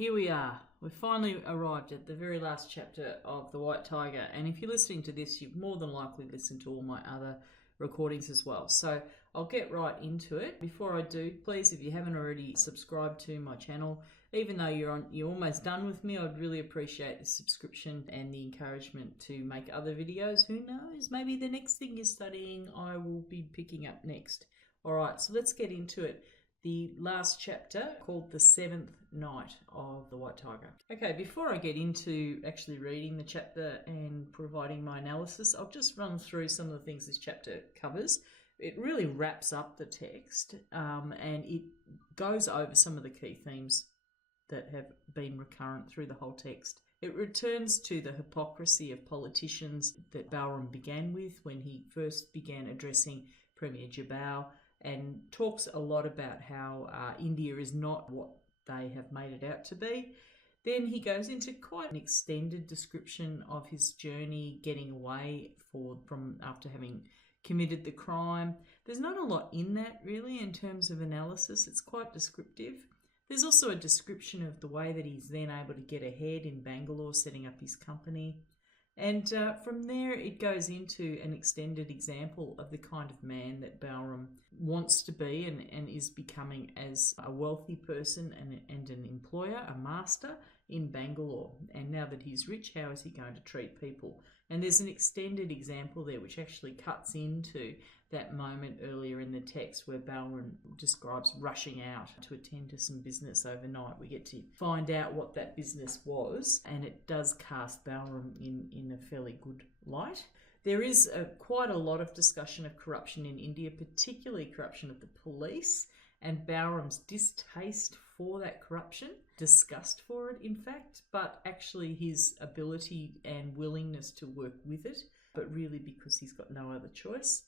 here we are. We've finally arrived at the very last chapter of The White Tiger, and if you're listening to this, you've more than likely listened to all my other recordings as well. So I'll get right into it. Before I do, please, if you haven't already subscribed to my channel, even though you're almost done with me, I'd really appreciate the subscription and the encouragement to make other videos. Who knows, maybe the next thing you're studying I will be picking up next. All right, so let's get into it. The last chapter, called The Seventh Night of the White Tiger. Okay, before I get into actually reading the chapter and providing my analysis, I'll just run through some of the things this chapter covers. It really wraps up the text and it goes over some of the key themes that have been recurrent through the whole text. It returns to the hypocrisy of politicians that Balram began with when he first began addressing Premier Jabal, and talks a lot about how India is not what they have made it out to be. Then he goes into quite an extended description of his journey getting away from after having committed the crime. There's not a lot in that really in terms of analysis. It's quite descriptive. There's also a description of the way that he's then able to get ahead in Bangalore, setting up his company. And from there, it goes into an extended example of the kind of man that Balram wants to be and is becoming as a wealthy person and an employer, a master in Bangalore. And now that he's rich, how is he going to treat people? And there's an extended example there which actually cuts into that moment earlier in the text where Balram describes rushing out to attend to some business overnight. We get to find out what that business was, and it does cast Balram in a fairly good light. There is quite a lot of discussion of corruption in India, particularly corruption of the police, and Balram's distaste for that corruption, disgust for it in fact, but actually his ability and willingness to work with it, but really because he's got no other choice.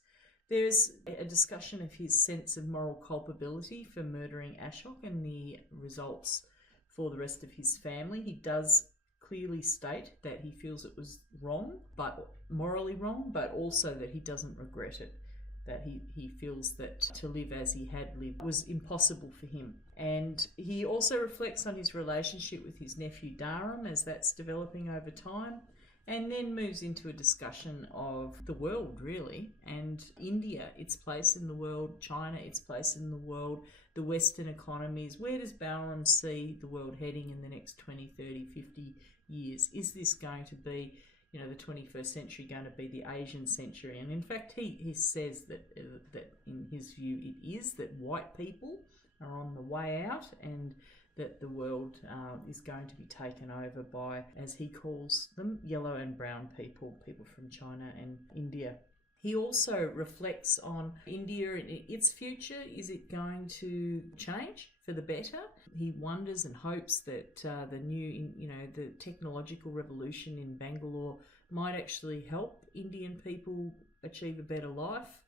There's a discussion of his sense of moral culpability for murdering Ashok and the results for the rest of his family. He does clearly state that he feels it was wrong, but morally wrong, but also that he doesn't regret it, that he feels that to live as he had lived was impossible for him. And he also reflects on his relationship with his nephew Dharam as that's developing over time, and then moves into a discussion of the world, really, and India, its place in the world, China, its place in the world, the Western economies. Where does Balram see the world heading in the next 20, 30, 50 years? Is this going to be, the 21st century going to be the Asian century? And in fact, he says that in his view it is, that white people are on the way out and that the world is going to be taken over by, as he calls them, yellow and brown people from China and India. He also reflects on India and its future. Is it going to change for the better? He wonders and hopes that the technological revolution in Bangalore might actually help Indian people achieve a better life.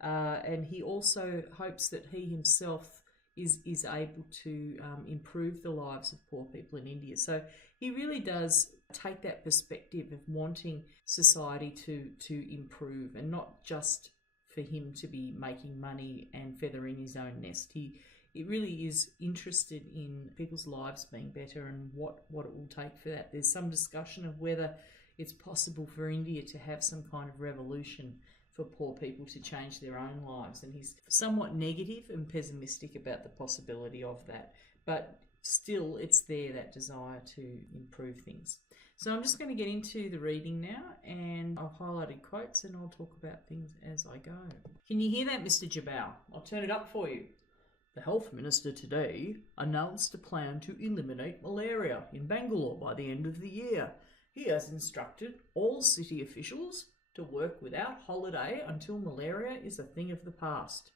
And he also hopes that he himself is able to improve the lives of poor people in India. So he really does take that perspective of wanting society to improve, and not just for him to be making money and feathering his own nest. He really is interested in people's lives being better and what it will take for that. There's some discussion of whether it's possible for India to have some kind of revolution for poor people to change their own lives, and he's somewhat negative and pessimistic about the possibility of that, but still it's there, that desire to improve things. So I'm just going to get into the reading now, and I've highlighted quotes and I'll talk about things as I go. Can you hear that, Mr. Jabal? I'll turn it up for you. The Health Minister today announced a plan to eliminate malaria in Bangalore by the end of the year. He has instructed all city officials to work without holiday until malaria is a thing of the past.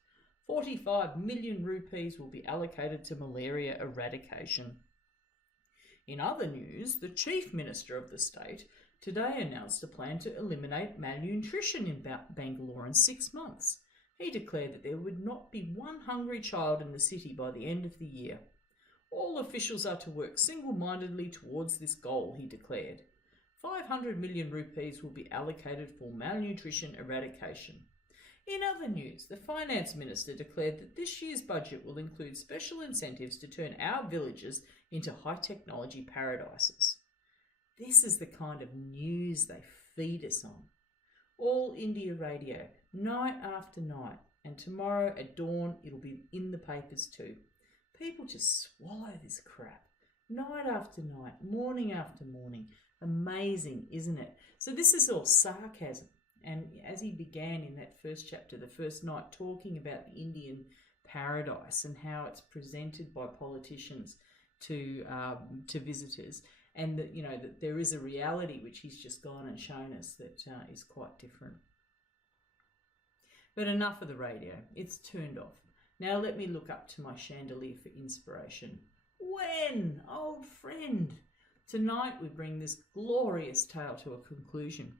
45 million rupees will be allocated to malaria eradication. In other news, the Chief Minister of the state today announced a plan to eliminate malnutrition in Bangalore in 6 months. He declared that there would not be one hungry child in the city by the end of the year. All officials are to work single-mindedly towards this goal, he declared. 500 million rupees will be allocated for malnutrition eradication. In other news, the Finance Minister declared that this year's budget will include special incentives to turn our villages into high-technology paradises. This is the kind of news they feed us on. All India radio, night after night, and tomorrow at dawn it'll be in the papers too. People just swallow this crap. Night after night, morning after morning. Amazing, isn't it? So this is all sarcasm. And as he began in that first chapter, the first night, talking about the Indian paradise and how it's presented by politicians to visitors, and that that there is a reality which he's just gone and shown us that is quite different. But enough of the radio; it's turned off. Now let me look up to my chandelier for inspiration. When, old friend, tonight we bring this glorious tale to a conclusion.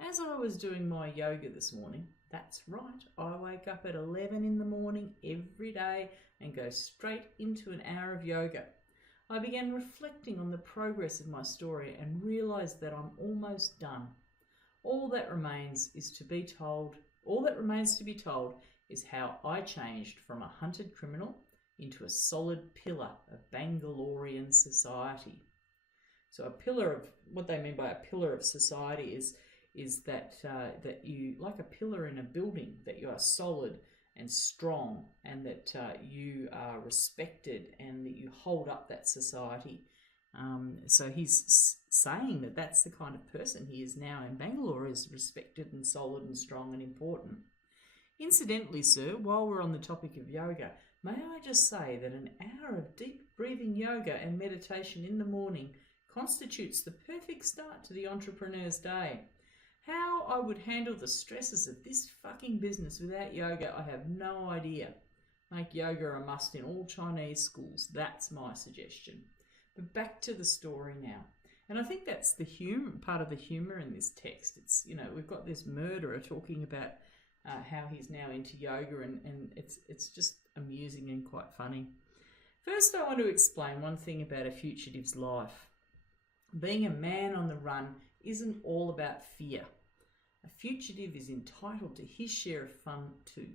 As I was doing my yoga this morning, that's right, I wake up at 11 in the morning every day and go straight into an hour of yoga. I began reflecting on the progress of my story and realised that I'm almost done. All that remains to be told is how I changed from a hunted criminal into a solid pillar of Bangalorean society. So a pillar of, what they mean by a pillar of society is that you, like a pillar in a building, that you are solid and strong, and that you are respected, and that you hold up that society. So he's saying that that's the kind of person he is now in Bangalore, is respected and solid and strong and important. Incidentally, sir, while we're on the topic of yoga, may I just say that an hour of deep breathing yoga and meditation in the morning constitutes the perfect start to the entrepreneur's day. How I would handle the stresses of this fucking business without yoga, I have no idea. Make yoga a must in all Chinese schools. That's my suggestion. But back to the story now. And I think that's the part of the humour in this text. It's, we've got this murderer talking about how he's now into yoga, and it's just amusing and quite funny. First, I want to explain one thing about a fugitive's life. Being a man on the run isn't all about fear. A fugitive is entitled to his share of fun too.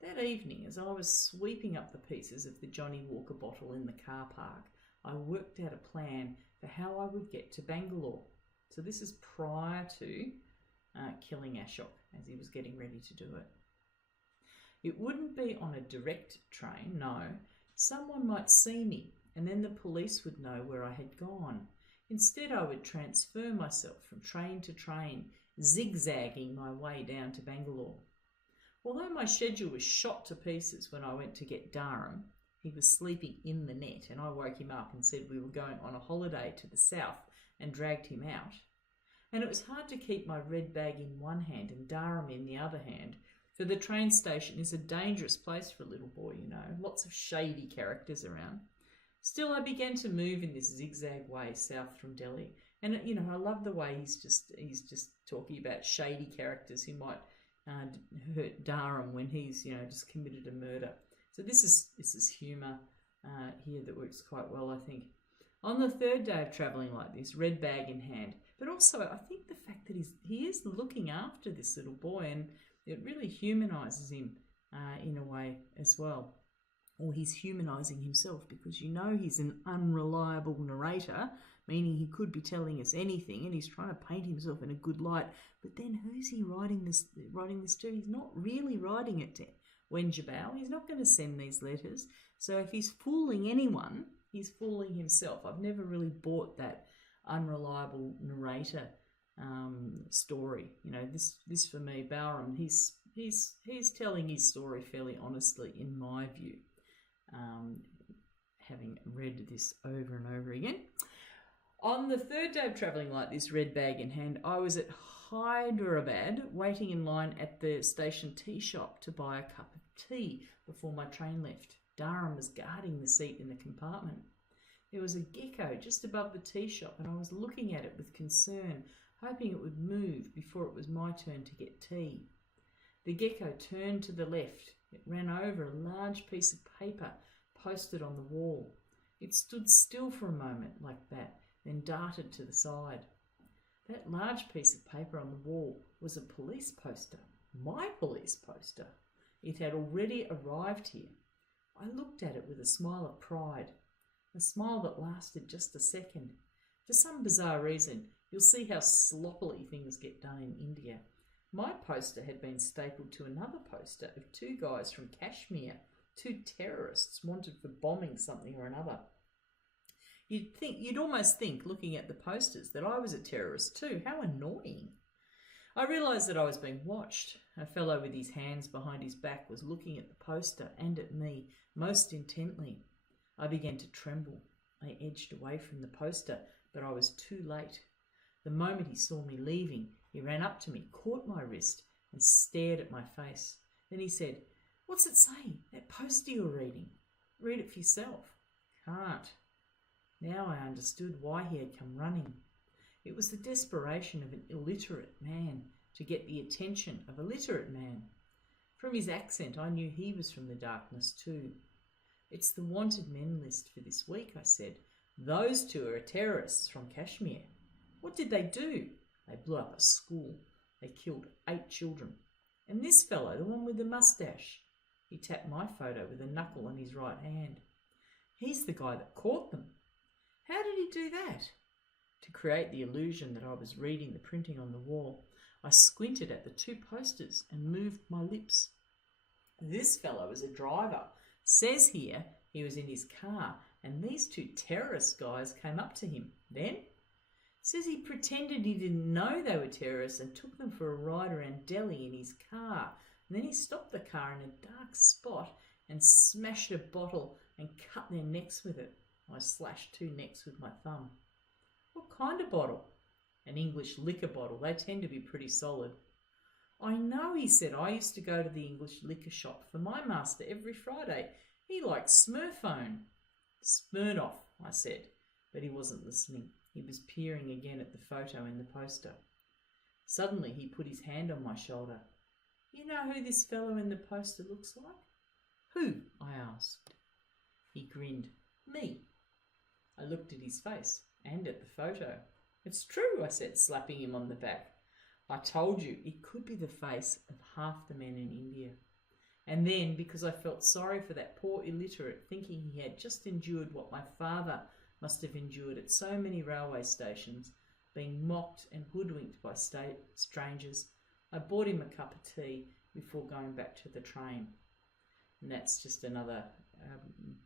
That evening, as I was sweeping up the pieces of the Johnny Walker bottle in the car park, I worked out a plan for how I would get to Bangalore. So this is prior to killing Ashok, as he was getting ready to do it. It wouldn't be on a direct train, no. Someone might see me, and then the police would know where I had gone. Instead, I would transfer myself from train to train, zigzagging my way down to Bangalore. Although my schedule was shot to pieces when I went to get Dharam, he was sleeping in the net, and I woke him up and said we were going on a holiday to the south and dragged him out. And it was hard to keep my red bag in one hand and Dharam in the other hand, for the train station is a dangerous place for a little boy, lots of shady characters around. Still, I began to move in this zigzag way south from Delhi. And, I love the way he's just talking about shady characters who might hurt Dharam when he's, just committed a murder. So this is humour here that works quite well, I think. On the third day of travelling like this, red bag in hand, but also I think the fact that he is looking after this little boy, and it really humanises him in a way as well. Or he's humanising himself, because he's an unreliable narrator, meaning he could be telling us anything, and he's trying to paint himself in a good light. But then who's he writing this to? He's not really writing it to Wen Jabal. He's not going to send these letters. So if he's fooling anyone, he's fooling himself. I've never really bought that unreliable narrator story. This for me, Balram, he's telling his story fairly honestly, in my view. Having read this over and over again. On the third day of travelling like this, red bag in hand, I was at Hyderabad waiting in line at the station tea shop to buy a cup of tea before my train left. Dharam was guarding the seat in the compartment. There was a gecko just above the tea shop, and I was looking at it with concern, hoping it would move before it was my turn to get tea. The gecko turned to the left. It ran over a large piece of paper posted on the wall. It stood still for a moment like that, then darted to the side. That large piece of paper on the wall was a police poster. My police poster. It had already arrived here. I looked at it with a smile of pride, a smile that lasted just a second. For some bizarre reason, you'll see how sloppily things get done in India. My poster had been stapled to another poster of two guys from Kashmir, two terrorists wanted for bombing something or another. You'd almost think, looking at the posters, that I was a terrorist too. How annoying. I realised that I was being watched. A fellow with his hands behind his back was looking at the poster and at me most intently. I began to tremble. I edged away from the poster, but I was too late. The moment he saw me leaving, he ran up to me, caught my wrist, and stared at my face. Then he said, "What's it say? That poster you're reading? Read it for yourself." "Can't." Now I understood why he had come running. It was the desperation of an illiterate man to get the attention of a literate man. From his accent, I knew he was from the darkness too. "It's the wanted men list for this week," I said. "Those two are terrorists from Kashmir." "What did they do?" "They blew up a school. They killed 8 children. And this fellow, the one with the moustache," he tapped my photo with a knuckle in his right hand, "he's the guy that caught them." "How did he do that?" To create the illusion that I was reading the printing on the wall, I squinted at the 2 posters and moved my lips. "This fellow is a driver. Says here he was in his car and these 2 terrorist guys came up to him. Then says he pretended he didn't know they were terrorists and took them for a ride around Delhi in his car. And then he stopped the car in a dark spot and smashed a bottle and cut their necks with it." I slashed 2 necks with my thumb. "What kind of bottle?" "An English liquor bottle. They tend to be pretty solid." "I know," he said. "I used to go to the English liquor shop for my master every Friday. He liked Smurfone." "Smirnoff," I said, but he wasn't listening. He was peering again at the photo in the poster. Suddenly he put his hand on my shoulder. "You know who this fellow in the poster looks like?" "Who?" I asked. He grinned. "Me." I looked at his face and at the photo. "It's true," I said, slapping him on the back. "I told you it could be the face of half the men in India." And then, because I felt sorry for that poor illiterate, thinking he had just endured what my father must have endured at so many railway stations, being mocked and hoodwinked by strangers, I bought him a cup of tea before going back to the train. And that's just another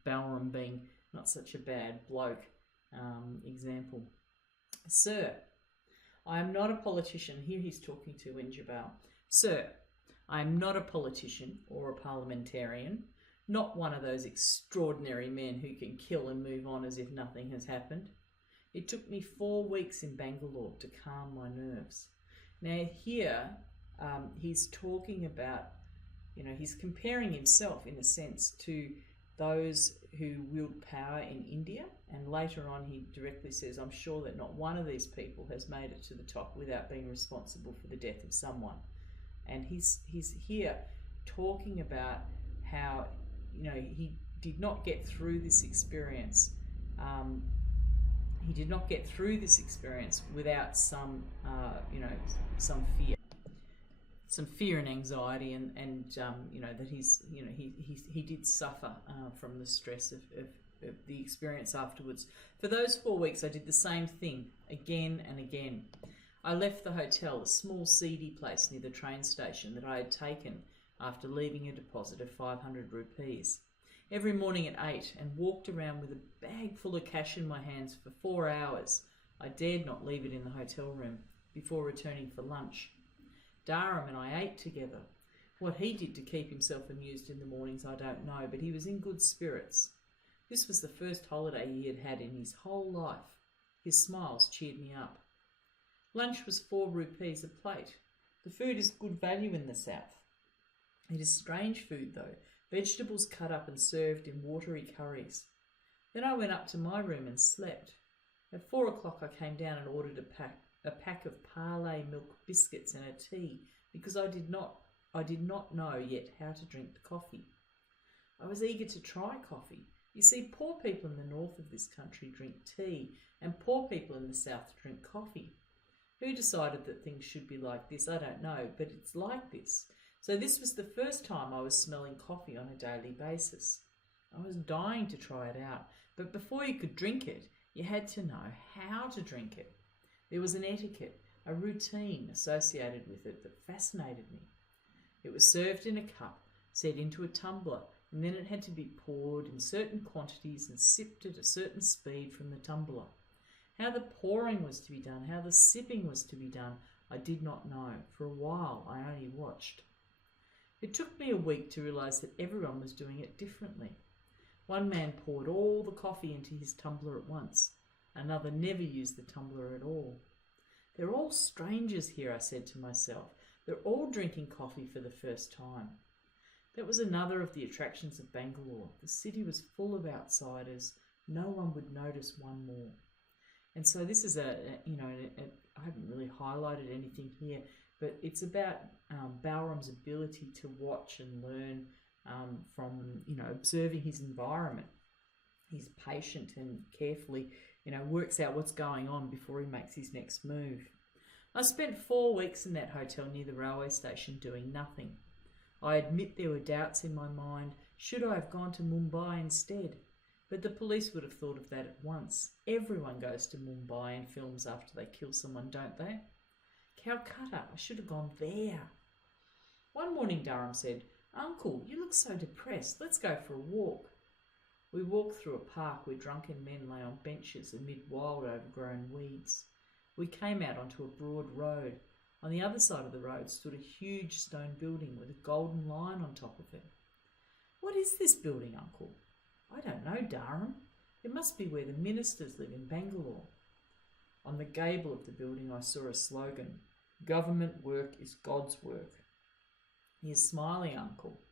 Balram being not such a bad bloke example. "Sir, I am not a politician." Here he's talking to Winjabal. "Sir, I am not a politician or a parliamentarian, not one of those extraordinary men who can kill and move on as if nothing has happened. It took me 4 weeks in Bangalore to calm my nerves." Now here he's talking about, he's comparing himself in a sense to those who wield power in India, and later on he directly says, "I'm sure that not one of these people has made it to the top without being responsible for the death of someone." And he's here talking about how he did not get through this experience. He did not get through this experience without some fear and anxiety, and that he did suffer from the stress of the experience afterwards. For those 4 weeks, I did the same thing again and again. I left the hotel, a small seedy place near the train station that I had taken after leaving a deposit of 500 rupees, every morning at 8, and walked around with a bag full of cash in my hands for 4 hours. I dared not leave it in the hotel room before returning for lunch. Dharam and I ate together. What he did to keep himself amused in the mornings I don't know, but he was in good spirits. This was the first holiday he had had in his whole life. His smiles cheered me up. Lunch was 4 rupees a plate. The food is good value in the south. It is strange food though, vegetables cut up and served in watery curries. Then I went up to my room and slept. At 4 o'clock I came down and ordered a pack of parlay milk biscuits and a tea, because I did not know yet how to drink the coffee. I was eager to try coffee. You see, poor people in the north of this country drink tea, and poor people in the south drink coffee. Who decided that things should be like this? I don't know, but it's like this. So this was the first time I was smelling coffee on a daily basis. I was dying to try it out, but before you could drink it, you had to know how to drink it. There was an etiquette, a routine associated with it that fascinated me. It was served in a cup, set into a tumbler, and then it had to be poured in certain quantities and sipped at a certain speed from the tumbler. How the pouring was to be done, how the sipping was to be done, I did not know. For a while, I only watched. It took me a week to realise that everyone was doing it differently. One man poured all the coffee into his tumbler at once. Another never used the tumbler at all. They're all strangers here, I said to myself. They're all drinking coffee for the first time. That was another of the attractions of Bangalore. The city was full of outsiders. No one would notice one more. And so this is I haven't really highlighted anything here, but it's about Balram's ability to watch and learn from, observing his environment. He's patient and carefully, works out what's going on before he makes his next move. I spent 4 weeks in that hotel near the railway station doing nothing. I admit there were doubts in my mind. Should I have gone to Mumbai instead? But the police would have thought of that at once. Everyone goes to Mumbai in films after they kill someone, don't they? Calcutta, I should have gone there. One morning Durham said, "Uncle, you look so depressed. Let's go for a walk." We walked through a park where drunken men lay on benches amid wild overgrown weeds. We came out onto a broad road. On the other side of the road stood a huge stone building with a golden lion on top of it. "What is this building, Uncle?" "I don't know, Durham. It must be where the ministers live in Bangalore." On the gable of the building I saw a slogan, "Government work is God's work." "You're smiling, Uncle."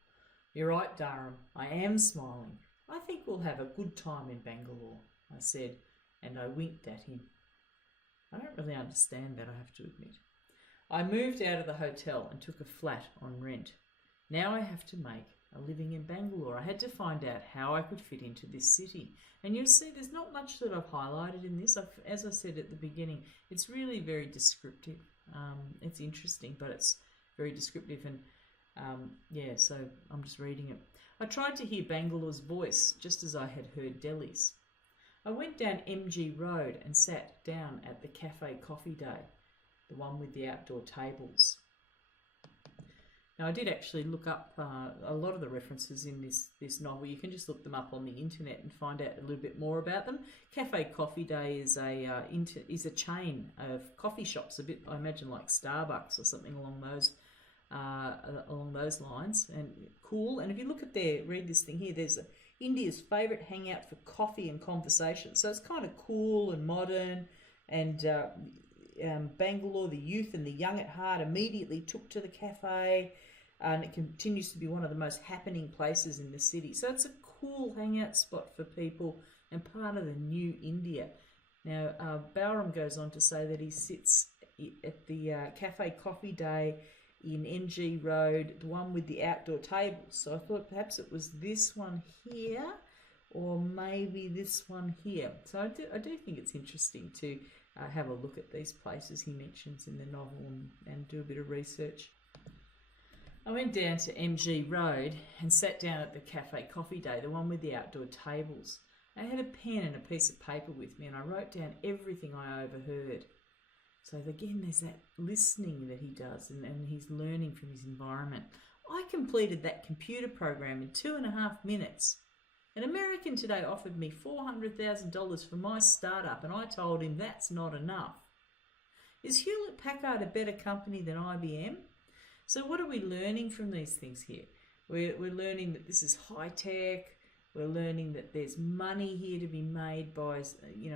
"You're right, Durham. I am smiling. I think we'll have a good time in Bangalore," I said, and I winked at him. I don't really understand that, I have to admit. I moved out of the hotel and took a flat on rent. Now I have to make a living in Bangalore. I had to find out how I could fit into this city. And you'll see there's not much that I've highlighted in this. As I said at the beginning, it's really very descriptive. It's interesting, but it's very descriptive. And so I'm just reading it. I tried to hear Bangalore's voice just as I had heard Delhi's. I went down MG Road and sat down at the Cafe Coffee Day, the one with the outdoor tables. Now, I did actually look up a lot of the references in this novel. You can just look them up on the internet and find out a little bit more about them. Cafe Coffee Day is a chain of coffee shops, a bit, I imagine, like Starbucks or something along those lines. And cool. And if you look at read this thing here, there's India's favourite hangout for coffee and conversation. So it's kind of cool and modern. And Bangalore, the youth and the young at heart immediately took to the cafe, and it continues to be one of the most happening places in the city. So it's a cool hangout spot for people and part of the new India. Now, Balram goes on to say that he sits at the Cafe Coffee Day in NG Road, the one with the outdoor tables. So I thought perhaps it was this one here or maybe this one here. So I do think it's interesting to have a look at these places he mentions in the novel and do a bit of research. I went down to MG Road and sat down at the Cafe Coffee Day, the one with the outdoor tables. I had a pen and a piece of paper with me and I wrote down everything I overheard. So again, there's that listening that he does and he's learning from his environment. I completed that computer program in 2.5 minutes. An American today offered me $400,000 for my startup, and I told him that's not enough. Is Hewlett-Packard a better company than IBM? So what are we learning from these things here? We're learning that this is high tech. We're learning that there's money here to be made by,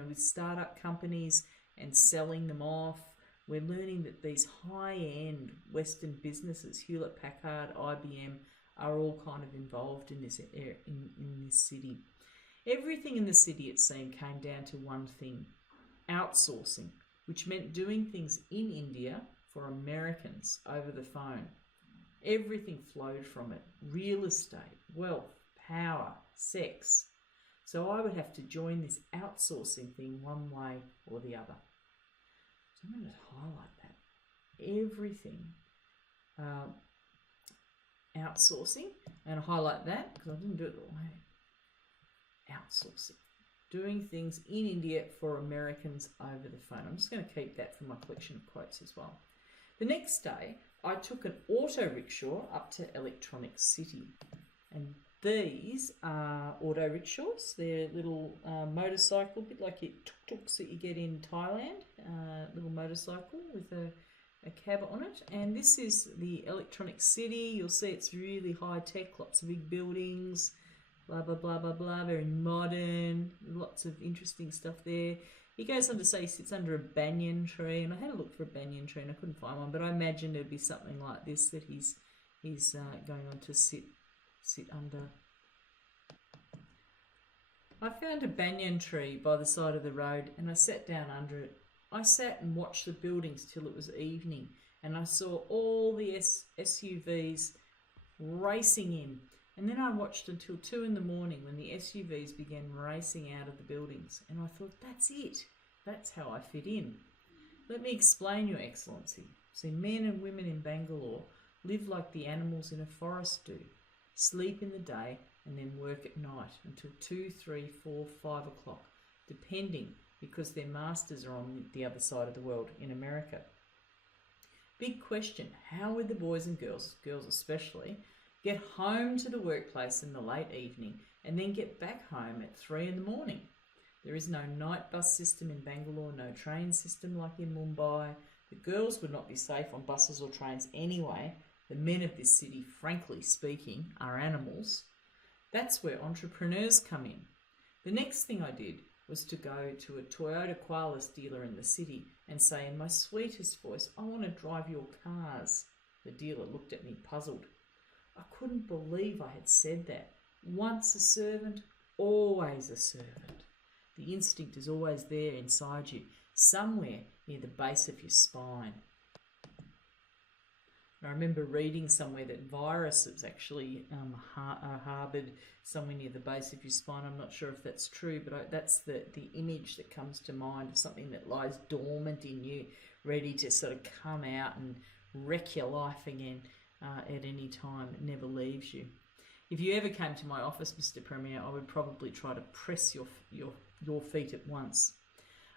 with startup companies and selling them off. We're learning that these high-end Western businesses, Hewlett-Packard, IBM, are all kind of involved in this in this city. Everything in the city, it seemed, came down to one thing: outsourcing, which meant doing things in India for Americans over the phone. Everything flowed from it: real estate, wealth, power, sex. So I would have to join this outsourcing thing one way or the other. So I'm going to highlight that. Everything outsourcing, and I highlight that because I didn't do it the way. Outsourcing. Doing things in India for Americans over the phone. I'm just going to keep that for my collection of quotes as well. The next day, I took an auto rickshaw up to Electronic City. And these are auto rickshaws. They're little motorcycle, a bit like your tuk-tuks that you get in Thailand. Little motorcycle with a cab on it. And this is the Electronic City. You'll see it's really high tech, lots of big buildings, blah, blah, blah, blah, blah, very modern, lots of interesting stuff there. He goes on to say he sits under a banyan tree, and I had a look for a banyan tree and I couldn't find one, but I imagined it'd be something like this that he's going on to sit under. I found a banyan tree by the side of the road and I sat down under it. I sat and watched the buildings till it was evening, and I saw all the SUVs racing in. And then I watched until 2 in the morning when the SUVs began racing out of the buildings. And I thought, that's it. That's how I fit in. Let me explain, Your Excellency. See, men and women in Bangalore live like the animals in a forest do. Sleep in the day and then work at night until 2, 3, 4, 5 o'clock, depending, because their masters are on the other side of the world, in America. Big question, how would the boys and girls especially, get home to the workplace in the late evening and then get back home at 3 in the morning? There is no night bus system in Bangalore, no train system like in Mumbai. The girls would not be safe on buses or trains anyway. The men of this city, frankly speaking, are animals. That's where entrepreneurs come in. The next thing I did was to go to a Toyota Qualis dealer in the city and say in my sweetest voice, I want to drive your cars. The dealer looked at me puzzled. I couldn't believe I had said that. Once a servant, always a servant. The instinct is always there inside you, somewhere near the base of your spine. I remember reading somewhere that viruses actually are harboured somewhere near the base of your spine. I'm not sure if that's true, but that's the image that comes to mind of something that lies dormant in you, ready to sort of come out and wreck your life again at any time. It never leaves you. If you ever came to my office, Mr. Premier, I would probably try to press your feet at once.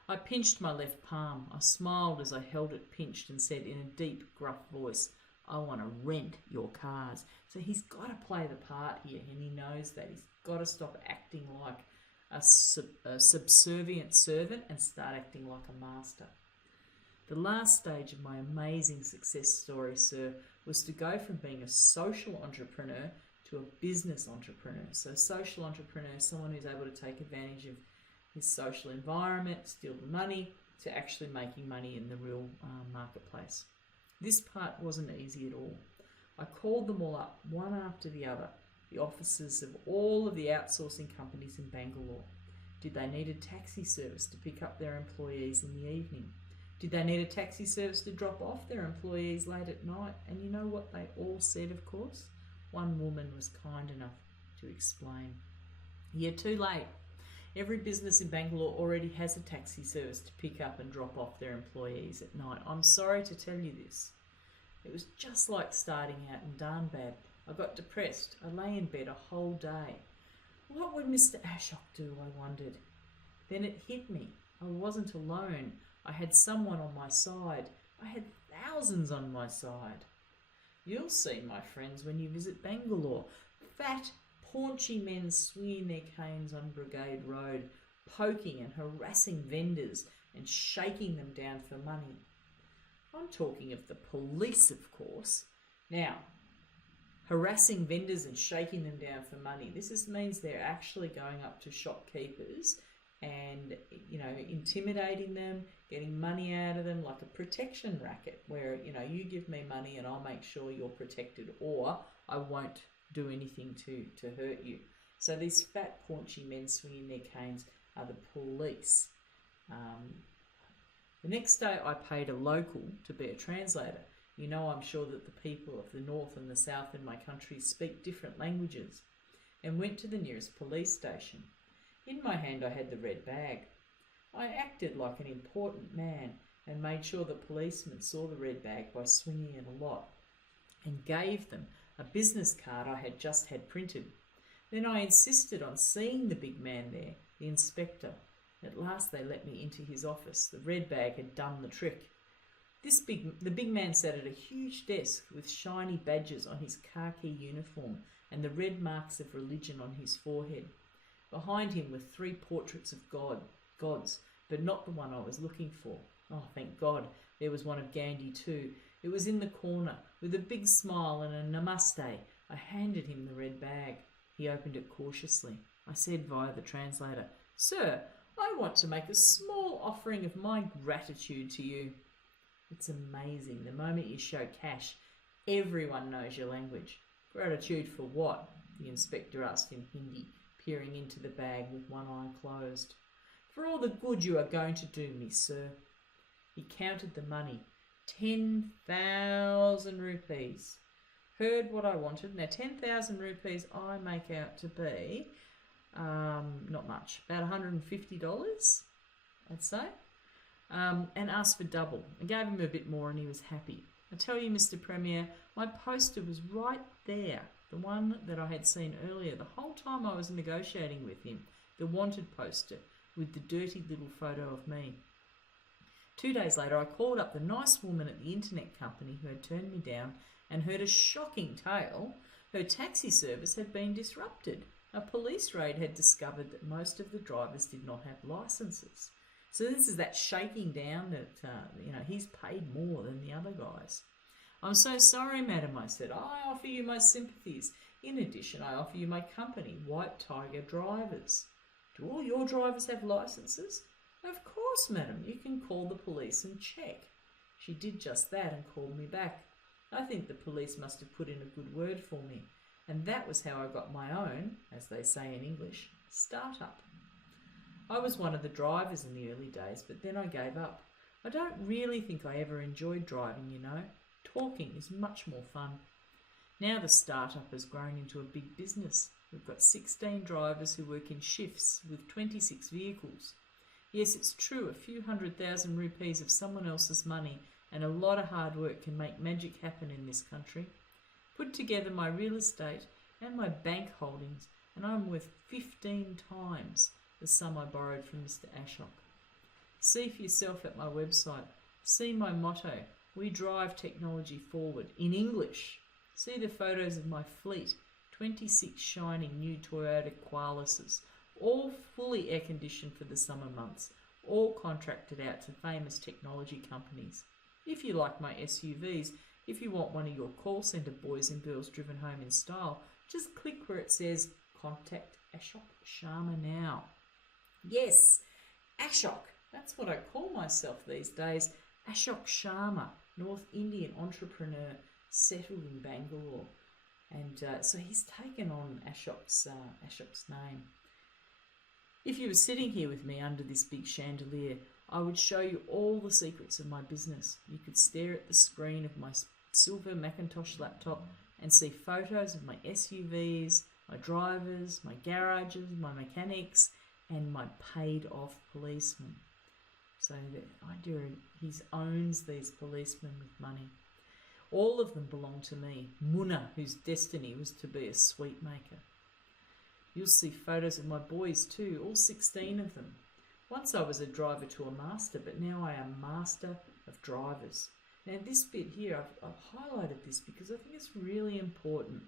I pinched my left palm. I smiled as I held it pinched and said in a deep, gruff voice, I want to rent your cars. So he's got to play the part here, and he knows that. He's got to stop acting like a subservient servant and start acting like a master. The last stage of my amazing success story, sir, was to go from being a social entrepreneur to a business entrepreneur. So a social entrepreneur, someone who's able to take advantage of his social environment, steal the money, to actually making money in the real marketplace. This part wasn't easy at all. I called them all up, one after the other, the offices of all of the outsourcing companies in Bangalore. Did they need a taxi service to pick up their employees in the evening? Did they need a taxi service to drop off their employees late at night? And you know what they all said, of course? One woman was kind enough to explain. You're too late. Every business in Bangalore already has a taxi service to pick up and drop off their employees at night. I'm sorry to tell you this. It was just like starting out in Dhanbad. I got depressed. I lay in bed a whole day. What would Mr. Ashok do, I wondered. Then it hit me. I wasn't alone. I had someone on my side. I had thousands on my side. You'll see, my friends, when you visit Bangalore. Fat, paunchy men swinging their canes on Brigade Road, poking and harassing vendors and shaking them down for money. I'm talking of the police, of course. Now, harassing vendors and shaking them down for money. This means they're actually going up to shopkeepers and, intimidating them, getting money out of them, like a protection racket where, you give me money and I'll make sure you're protected, or I won't do anything to hurt you. So these fat, paunchy men swinging their canes are the police. The next day I paid a local to be a translator. I'm sure that the people of the north and the south in my country speak different languages, and went to the nearest police station. In my hand I had the red bag. I acted like an important man and made sure the policemen saw the red bag by swinging it a lot, and gave them a business card I had just had printed. Then I insisted on seeing the big man there, the inspector. At last they let me into his office. The red bag had done the trick. The big man sat at a huge desk with shiny badges on his khaki uniform and the red marks of religion on his forehead. Behind him were 3 portraits of gods, but not the one I was looking for. Oh, thank God, there was one of Gandhi too. It was in the corner, with a big smile and a namaste. I handed him the red bag. He opened it cautiously. I said via the translator, "Sir, I want to make a small offering of my gratitude to you." It's amazing. The moment you show cash, everyone knows your language. Gratitude for what? The inspector asked in Hindi, peering into the bag with one eye closed. For all the good you are going to do me, sir. He counted the money. 10,000 rupees. Heard what I wanted. Now 10,000 rupees I make out to be, not much, about $150, I'd say. And asked for double. I gave him a bit more and he was happy. I tell you, Mr. Premier, my poster was right there, the one that I had seen earlier, the whole time I was negotiating with him, the wanted poster with the dirty little photo of me. 2 days later, I called up the nice woman at the internet company who had turned me down and heard a shocking tale. Her taxi service had been disrupted. A police raid had discovered that most of the drivers did not have licenses. So this is that shaking down that, he's paid more than the other guys. "I'm so sorry, madam," I said. "I offer you my sympathies. In addition, I offer you my company, White Tiger Drivers." "Do all your drivers have licenses?" "Of course, madam. You can call the police and check." She did just that and called me back. I think the police must have put in a good word for me. And that was how I got my own, as they say in English, startup. I was one of the drivers in the early days, but then I gave up. I don't really think I ever enjoyed driving, you know. Talking is much more fun. Now the startup has grown into a big business. We've got 16 drivers who work in shifts with 26 vehicles. Yes, it's true, a few 100,000 rupees of someone else's money and a lot of hard work can make magic happen in this country. Put together my real estate and my bank holdings and I'm worth 15 times the sum I borrowed from Mr. Ashok. See for yourself at my website. See my motto, "We drive technology forward," in English. See the photos of my fleet, 26 shining new Toyota Koalases, all fully air-conditioned for the summer months, all contracted out to famous technology companies. If you like my SUVs, if you want one of your call centre boys and girls driven home in style, just click where it says "Contact Ashok Sharma now." Yes, Ashok. That's what I call myself these days. Ashok Sharma, North Indian entrepreneur settled in Bangalore. And so he's taken on Ashok's name. If you were sitting here with me under this big chandelier, I would show you all the secrets of my business. You could stare at the screen of my silver Macintosh laptop and see photos of my SUVs, my drivers, my garages, my mechanics, and my paid-off policemen. So the idea he owns these policemen with money. All of them belong to me. Munna, whose destiny was to be a sweet maker. You'll see photos of my boys too, all 16 of them. Once I was a driver to a master, but now I am master of drivers. Now this bit here, I've highlighted this because I think it's really important.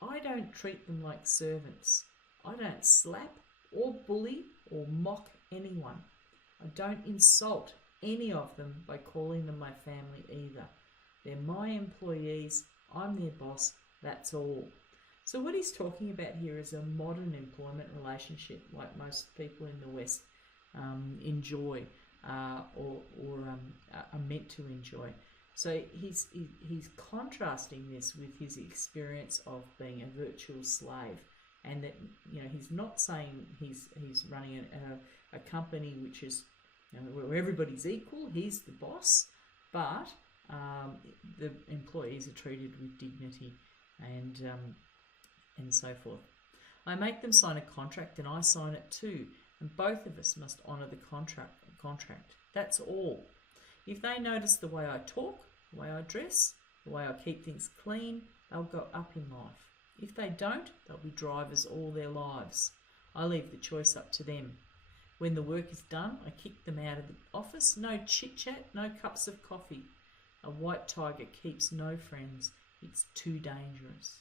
I don't treat them like servants. I don't slap or bully or mock anyone. I don't insult any of them by calling them my family either. They're my employees, I'm their boss, that's all. So what he's talking about here is a modern employment relationship like most people in the West enjoy or are meant to enjoy. So he's contrasting this with his experience of being a virtual slave, and that he's not saying he's running a company which is where everybody's equal. He's the boss, but the employees are treated with dignity and so forth. I make them sign a contract and I sign it too, and both of us must honour the contract. That's all. If they notice the way I talk, the way I dress, the way I keep things clean, they'll go up in life. If they don't, they'll be drivers all their lives. I leave the choice up to them. When the work is done, I kick them out of the office. No chit-chat, no cups of coffee. A white tiger keeps no friends. It's too dangerous.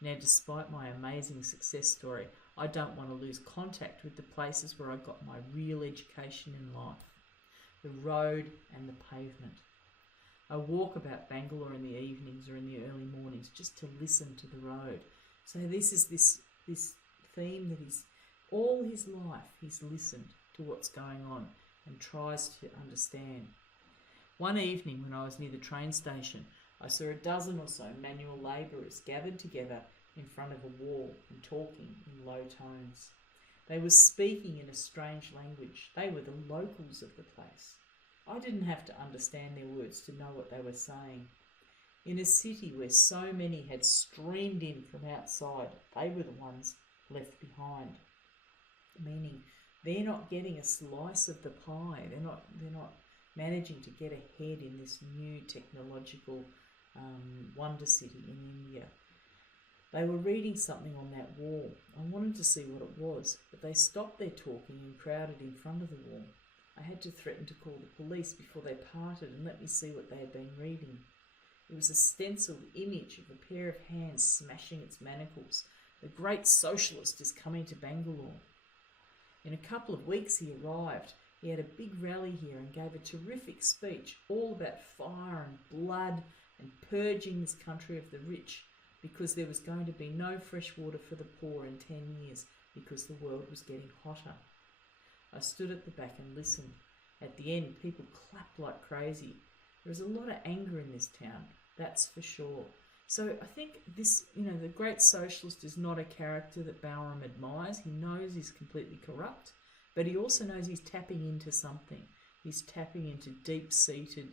Now, despite my amazing success story, I don't want to lose contact with the places where I got my real education in life. The road and the pavement. I walk about Bangalore in the evenings or in the early mornings just to listen to the road. So this is this theme that all his life he's listened to what's going on and tries to understand. One evening when I was near the train station, I saw a dozen or so manual labourers gathered together in front of a wall and talking in low tones. They were speaking in a strange language. They were the locals of the place. I didn't have to understand their words to know what they were saying. In a city where so many had streamed in from outside, they were the ones left behind. Meaning they're not getting a slice of the pie. They're not managing to get ahead in this new technological wonder city in India. They were reading something on that wall. I wanted to see what it was, but they stopped their talking and crowded in front of the wall. I had to threaten to call the police before they parted and let me see what they had been reading. It was a stenciled image of a pair of hands smashing its manacles. The great socialist is coming to Bangalore. In a couple of weeks he arrived. He had a big rally here and gave a terrific speech all about fire and blood and purging this country of the rich, because there was going to be no fresh water for the poor in 10 years because the world was getting hotter. I stood at the back and listened. At the end, people clapped like crazy. There was a lot of anger in this town, that's for sure. So I think this, the great socialist is not a character that Balram admires. He knows he's completely corrupt, but he also knows he's tapping into something. He's tapping into deep-seated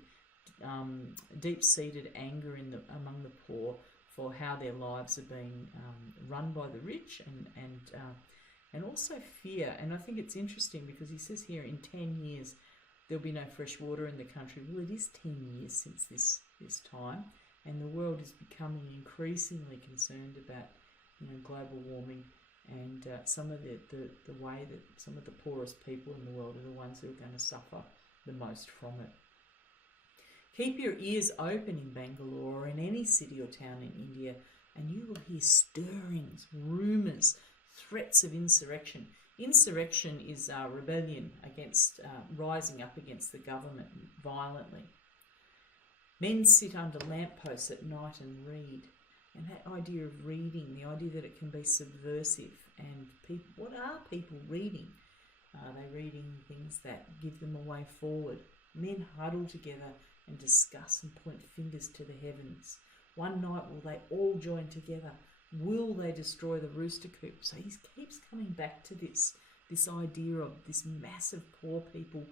anger among the poor for how their lives are being run by the rich, and also fear. And I think it's interesting because he says here in 10 years there'll be no fresh water in the country. Well, it is 10 years since this time, and the world is becoming increasingly concerned about global warming, and some of the way that some of the poorest people in the world are the ones who are going to suffer the most from it. Keep your ears open in Bangalore or in any city or town in India, and you will hear stirrings, rumours, threats of insurrection. Insurrection is rebellion against, rising up against the government violently. Men sit under lampposts at night and read. And that idea of reading, the idea that it can be subversive, and people, what are people reading? Are they reading things that give them a way forward? Men huddle together and discuss and point fingers to the heavens. One night will they all join together? Will they destroy the rooster coop? So he keeps coming back to this idea of this massive poor people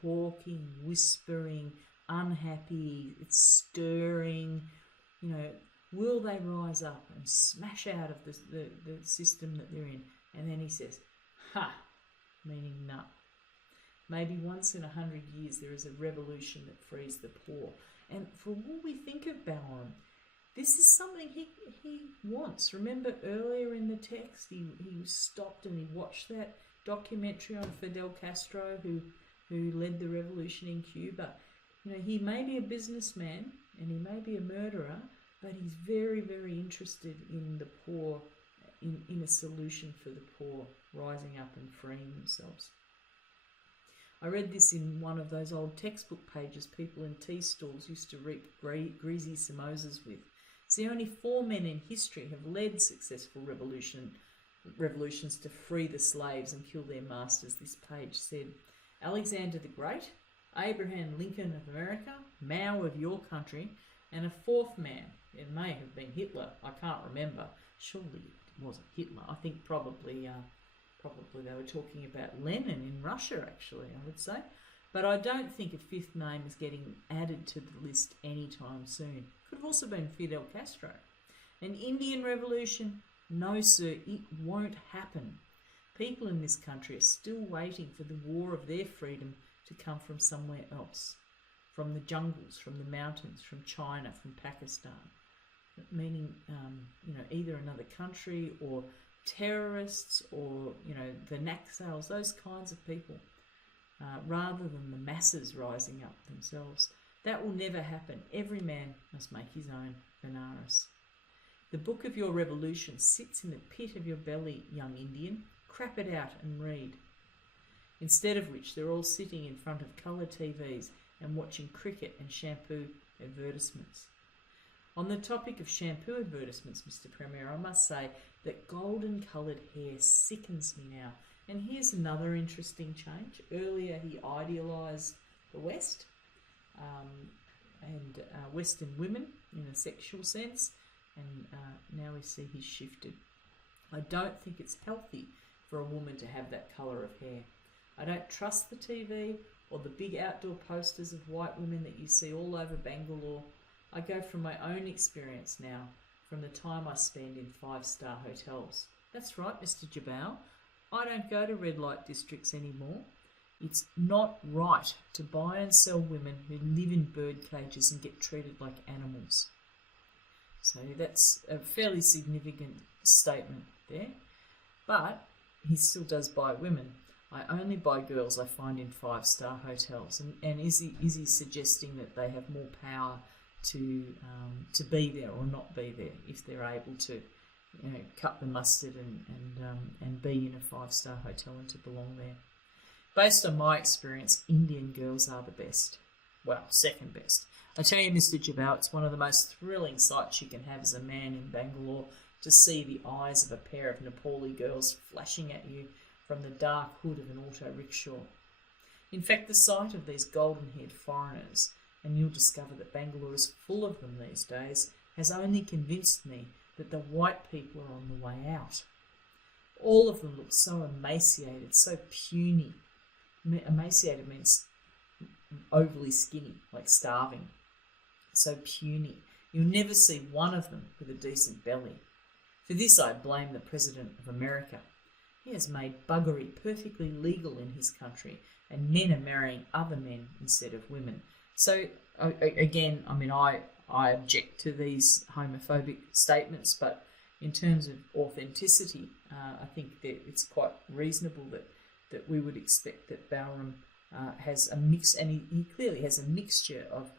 talking, whispering, unhappy, it's stirring. Will they rise up and smash out of the system that they're in? And then he says, ha, meaning no. Maybe once in 100 years there is a revolution that frees the poor. And for what we think of Balram, this is something he wants. Remember earlier in the text, he stopped and he watched that documentary on Fidel Castro who led the revolution in Cuba. He may be a businessman and he may be a murderer, but he's very, very interested in the poor, in a solution for the poor rising up and freeing themselves. I read this in one of those old textbook pages people in tea stalls used to reap greasy samosas with. See, only 4 men in history have led successful revolutions to free the slaves and kill their masters, this page said. Alexander the Great, Abraham Lincoln of America, Mao of your country, and a 4th man. It may have been Hitler. I can't remember. Surely it wasn't Hitler. I think probably they were talking about Lenin in Russia, actually, I would say. But I don't think a 5th name is getting added to the list anytime soon. Could have also been Fidel Castro. An Indian revolution? No, sir, it won't happen. People in this country are still waiting for the war of their freedom to come from somewhere else. From the jungles, from the mountains, from China, from Pakistan. meaning either another country or terrorists or the Naxals, those kinds of people, rather than the masses rising up themselves. That will never happen. Every man must make his own Benares. The book of your revolution sits in the pit of your belly, young Indian. Crap it out and read. Instead of which, they're all sitting in front of colour TVs and watching cricket and shampoo advertisements. On the topic of shampoo advertisements, Mr. Premier, I must say that golden coloured hair sickens me now. And here's another interesting change. Earlier he idealised the West and Western women in a sexual sense, and now we see he's shifted. I don't think it's healthy for a woman to have that colour of hair. I don't trust the TV or the big outdoor posters of white women that you see all over Bangalore. I go from my own experience now, from the time I spend in 5-star hotels. That's right, Mr. Jabal. I don't go to red light districts anymore. It's not right to buy and sell women who live in bird cages and get treated like animals. So that's a fairly significant statement there. But he still does buy women. I only buy girls I find in 5-star hotels. And is he suggesting that they have more power to be there or not be there if they're able to cut the mustard and be in a 5-star hotel and to belong there? Based on my experience, Indian girls are the best. Well, second best. I tell you, Mr. Jabal, it's one of the most thrilling sights you can have as a man in Bangalore, to see the eyes of a pair of Nepali girls flashing at you from the dark hood of an auto rickshaw. In fact, the sight of these golden-haired foreigners, and you'll discover that Bangalore is full of them these days, has only convinced me that the white people are on the way out. All of them look so emaciated, so puny. Emaciated means overly skinny, like starving. So puny. You'll never see one of them with a decent belly. For this I blame the President of America. He has made buggery perfectly legal in his country, and men are marrying other men instead of women. So, again, I object to these homophobic statements, but in terms of authenticity, I think that it's quite reasonable that we would expect that Balram has a mix, and he clearly has a mixture of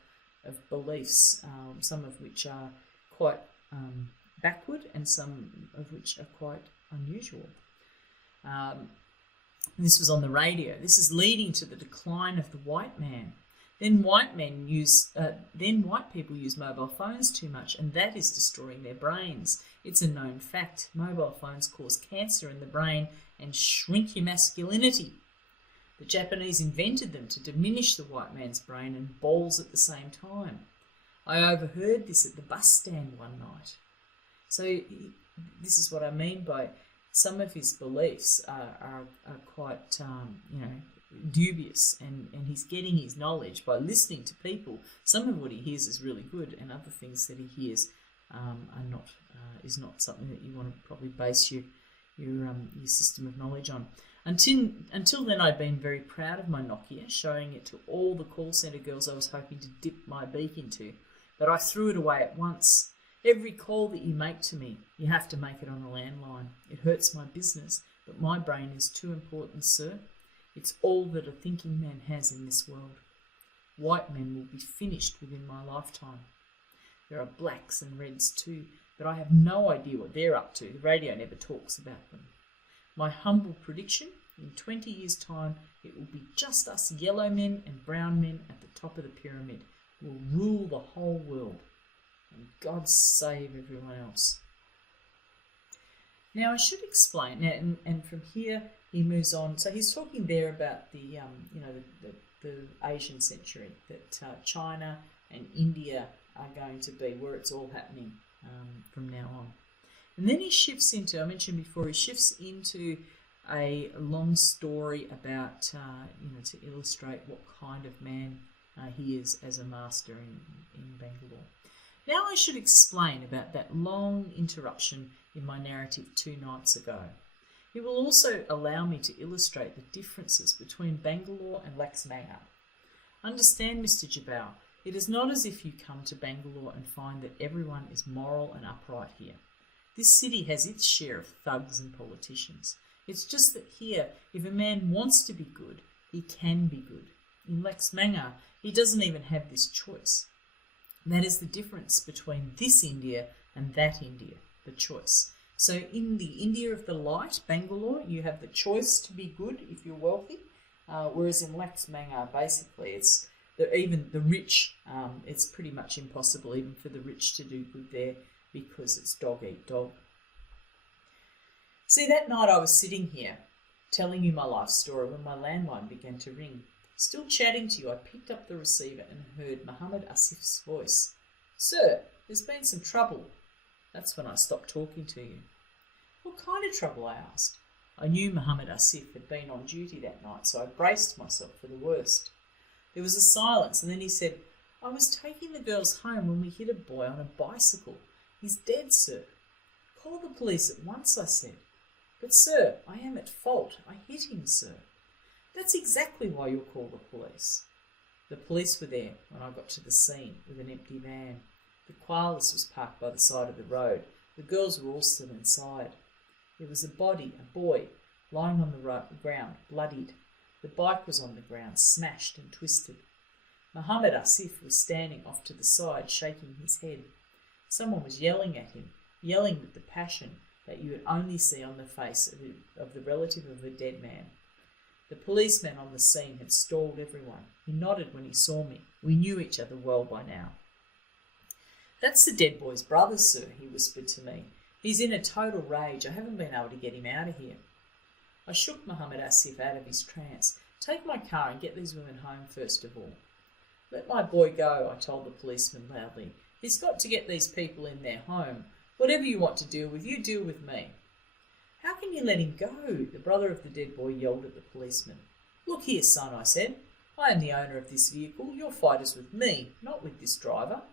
beliefs, some of which are quite backward and some of which are quite unusual. This was on the radio. This is leading to the decline of the white man. Then white people use mobile phones too much, and that is destroying their brains. It's a known fact. Mobile phones cause cancer in the brain and shrink your masculinity. The Japanese invented them to diminish the white man's brain and balls at the same time. I overheard this at the bus stand one night. So this is what I mean by some of his beliefs are quite, dubious, and he's getting his knowledge by listening to people. Some of what he hears is really good, and other things that he hears is not something that you want to probably base your system of knowledge on. Until then, I'd been very proud of my Nokia, showing it to all the call centre girls I was hoping to dip my beak into, but I threw it away at once. Every call that you make to me, you have to make it on a landline. It hurts my business, but my brain is too important, sir. It's all that a thinking man has in this world. White men will be finished within my lifetime. There are blacks and reds too, but I have no idea what they're up to. The radio never talks about them. My humble prediction, in 20 years' time, it will be just us yellow men and brown men at the top of the pyramid. We'll rule the whole world. And God save everyone else. Now I should explain. Now, and from here he moves on. So he's talking there about the Asian century, that China and India are going to be where it's all happening from now on. And then he shifts into, I mentioned before, he shifts into a long story about, to illustrate what kind of man he is as a master in Bangalore. Now I should explain about that long interruption in my narrative 2 nights ago. It will also allow me to illustrate the differences between Bangalore and Laxmanga. Understand, Mr. Jabal, It is not as if you come to Bangalore and find that everyone is moral and upright here. This city has its share of thugs and politicians. It's just that here, if a man wants to be good, he can be good. In Lex Manga, he doesn't even have this choice. That is the difference between this India and that India, the choice. So in the India of the light, Bangalore, you have the choice to be good if you're wealthy, whereas in Lex Manga, basically, it's even the rich, it's pretty much impossible even for the rich to do good there because it's dog eat dog. See, that night I was sitting here telling you my life story when my landline began to ring. Still chatting to you, I picked up the receiver and heard Muhammad Asif's voice. "Sir, there's been some trouble." That's when I stopped talking to you. "What kind of trouble?" I asked. I knew Muhammad Asif had been on duty that night, so I braced myself for the worst. There was a silence, and then he said, "I was taking the girls home when we hit a boy on a bicycle. He's dead, sir." "Call the police at once," I said. "But, sir, I am at fault. I hit him, sir." "That's exactly why you'll call the police." The police were there when I got to the scene with an empty van. The Koalas was parked by the side of the road. The girls were all still inside. There was a body, a boy, lying on the ground, bloodied. The bike was on the ground, smashed and twisted. Muhammad Asif was standing off to the side, shaking his head. Someone was yelling at him, yelling with the passion that you would only see on the face of the relative of a dead man. The policeman on the scene had stalled everyone. He nodded when he saw me. We knew each other well by now. "That's the dead boy's brother, sir," he whispered to me. "He's in a total rage. I haven't been able to get him out of here." I shook Muhammad Asif out of his trance. "Take my car and get these women home first of all." "Let my boy go," I told the policeman loudly. "He's got to get these people in their home. Whatever you want to deal with, you deal with me." "How can you let him go?" the brother of the dead boy yelled at the policeman. "Look here, son," I said. "I am the owner of this vehicle. Your fight is with me, not with this driver."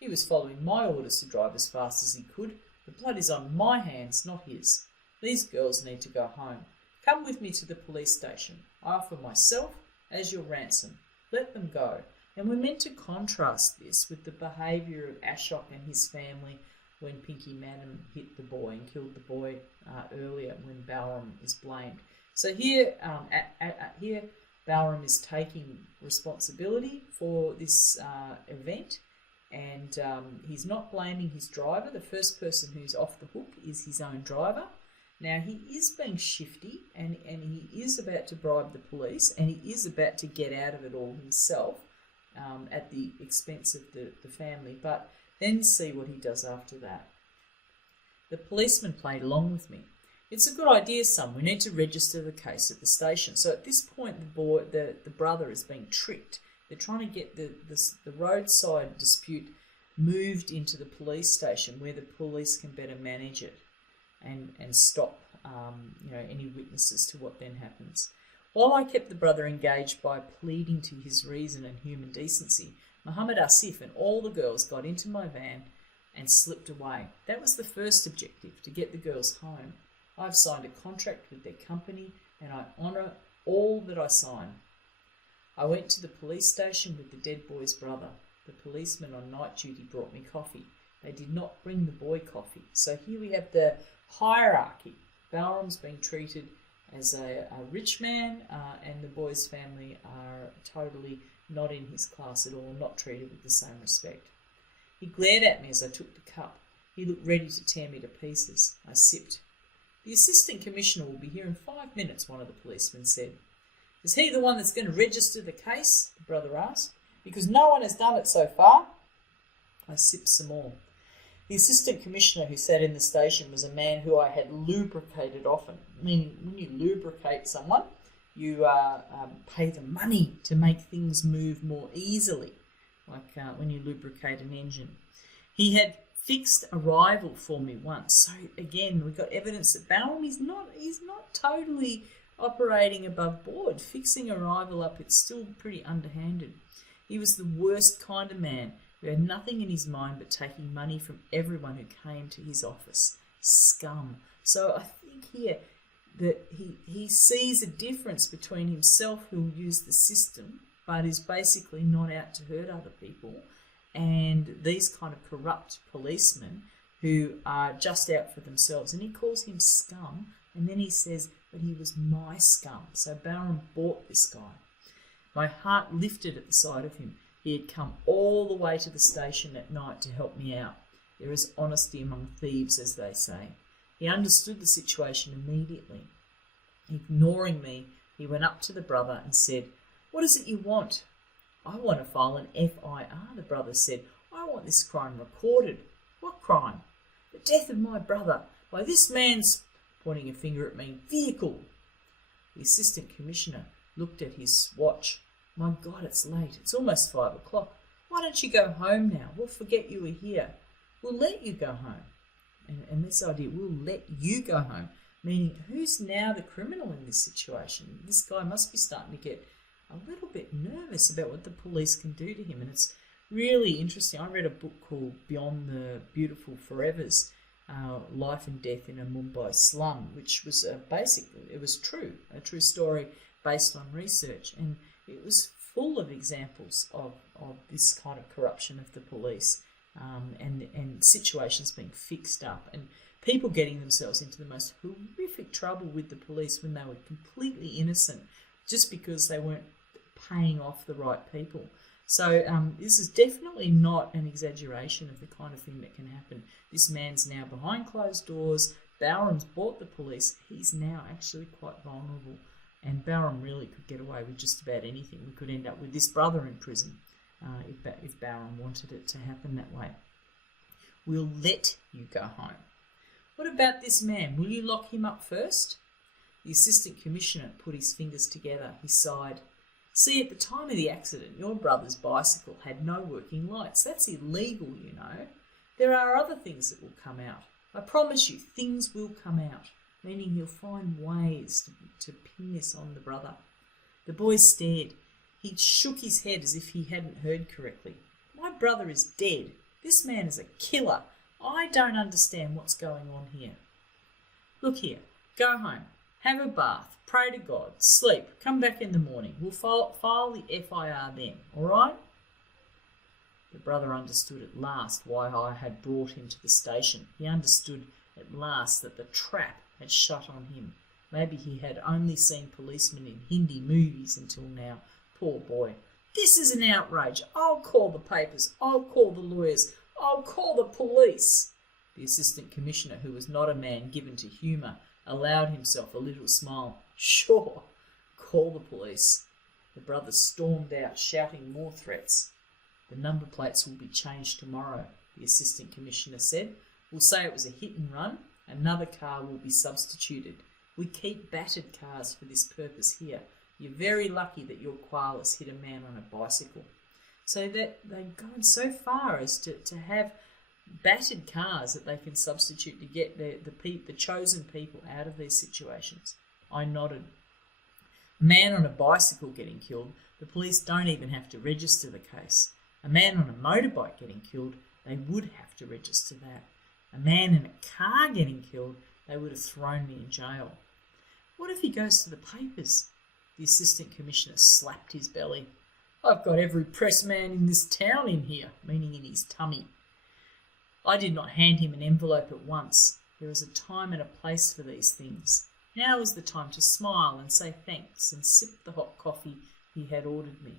He was following my orders to drive as fast as he could. The blood is on my hands, not his. These girls need to go home. Come with me to the police station. I offer myself as your ransom. Let them go. And we're meant to contrast this with the behaviour of Ashok and his family when Pinky Madam hit the boy and killed the boy earlier when Balram is blamed. So here, here Balram is taking responsibility for this event, and he's not blaming his driver. The first person who's off the hook is his own driver. Now, he is being shifty, and he is about to bribe the police, and he is about to get out of it all himself at the expense of the family, but then see what he does after that. The policeman played along with me. "It's a good idea, son. We need to register the case at the station." So at this point, the brother is being tricked. They're trying to get the roadside dispute moved into the police station where the police can better manage it and stop any witnesses to what then happens. While I kept the brother engaged by pleading to his reason and human decency, Muhammad Asif and all the girls got into my van and slipped away. That was the first objective, to get the girls home. I've signed a contract with their company and I honour all that I sign. I went to the police station with the dead boy's brother. The policeman on night duty brought me coffee. They did not bring the boy coffee. So here we have the hierarchy. Balram's being treated as a rich man, and the boy's family are totally not in his class at all, not treated with the same respect. He glared at me as I took the cup. He looked ready to tear me to pieces. I sipped. "The assistant commissioner will be here in 5 minutes," one of the policemen said. "Is he the one that's going to register the case?" the brother asked. "Because no one has done it so far." I sipped some more. The assistant commissioner who sat in the station was a man who I had lubricated often. Meaning, when you lubricate someone, you pay them money to make things move more easily, like when you lubricate an engine. He had fixed a rival for me once. So again, we've got evidence that Balram is not totally operating above board. Fixing a rival up, it's still pretty underhanded. He was the worst kind of man who had nothing in his mind but taking money from everyone who came to his office. Scum. So I think here that he sees a difference between himself, who will use the system, but is basically not out to hurt other people. And these kind of corrupt policemen who are just out for themselves. And he calls him scum, and then he says, but he was my scum. So Barham bought this guy. My heart lifted at the sight of him. He had come all the way to the station at night to help me out. There is honesty among thieves, as they say. He understood the situation immediately. Ignoring me, he went up to the brother and said, what is it you want? I want to file an FIR, the brother said. I want this crime recorded. What crime? The death of my brother by this man's, pointing a finger at me, vehicle. The assistant commissioner looked at his watch. My God, it's late. It's almost 5 o'clock. Why don't you go home now? We'll forget you were here. We'll let you go home. And this idea, we'll let you go home, meaning who's now the criminal in this situation? This guy must be starting to get a little bit nervous about what the police can do to him. And it's really interesting. I read a book called Beyond the Beautiful Forevers, Life and Death in a Mumbai Slum, which was basically, it was true, a true story based on research. And it was full of examples of this kind of corruption of the police, and situations being fixed up and people getting themselves into the most horrific trouble with the police when they were completely innocent just because they weren't paying off the right people. So this is definitely not an exaggeration of the kind of thing that can happen. This man's now behind closed doors. Barham's bought the police. He's now actually quite vulnerable. And Barham really could get away with just about anything. We could end up with this brother in prison if Barham wanted it to happen that way. We'll let you go home. What about this man? Will you lock him up first? The assistant commissioner put his fingers together. He sighed. See, at the time of the accident, your brother's bicycle had no working lights. That's illegal, you know. There are other things that will come out. I promise you, things will come out, meaning he'll find ways to pin this on the brother. The boy stared. He shook his head as if he hadn't heard correctly. My brother is dead. This man is a killer. I don't understand what's going on here. Look here, go home, have a bath, pray to God, sleep, come back in the morning. We'll file the FIR then, all right? The brother understood at last why I had brought him to the station. He understood at last that the trap had shut on him. Maybe he had only seen policemen in Hindi movies until now. Poor boy. This is an outrage. I'll call the papers. I'll call the lawyers. I'll call the police. The assistant commissioner, who was not a man given to humour, allowed himself a little smile. Sure, call the police. The brother stormed out, shouting more threats. The number plates will be changed tomorrow, the assistant commissioner said. We'll say it was a hit and run. Another car will be substituted. We keep battered cars for this purpose here. You're very lucky that your koalas hit a man on a bicycle. So that they've gone so far as to have battered cars that they can substitute to get the chosen people out of these situations. I nodded. A man on a bicycle getting killed, the police don't even have to register the case. A man on a motorbike getting killed, they would have to register that. A man in a car getting killed, they would have thrown me in jail. What if he goes to the papers? The assistant commissioner slapped his belly. I've got every press man in this town in here, meaning in his tummy. I did not hand him an envelope at once. There is a time and a place for these things. Now is the time to smile and say thanks and sip the hot coffee he had ordered me.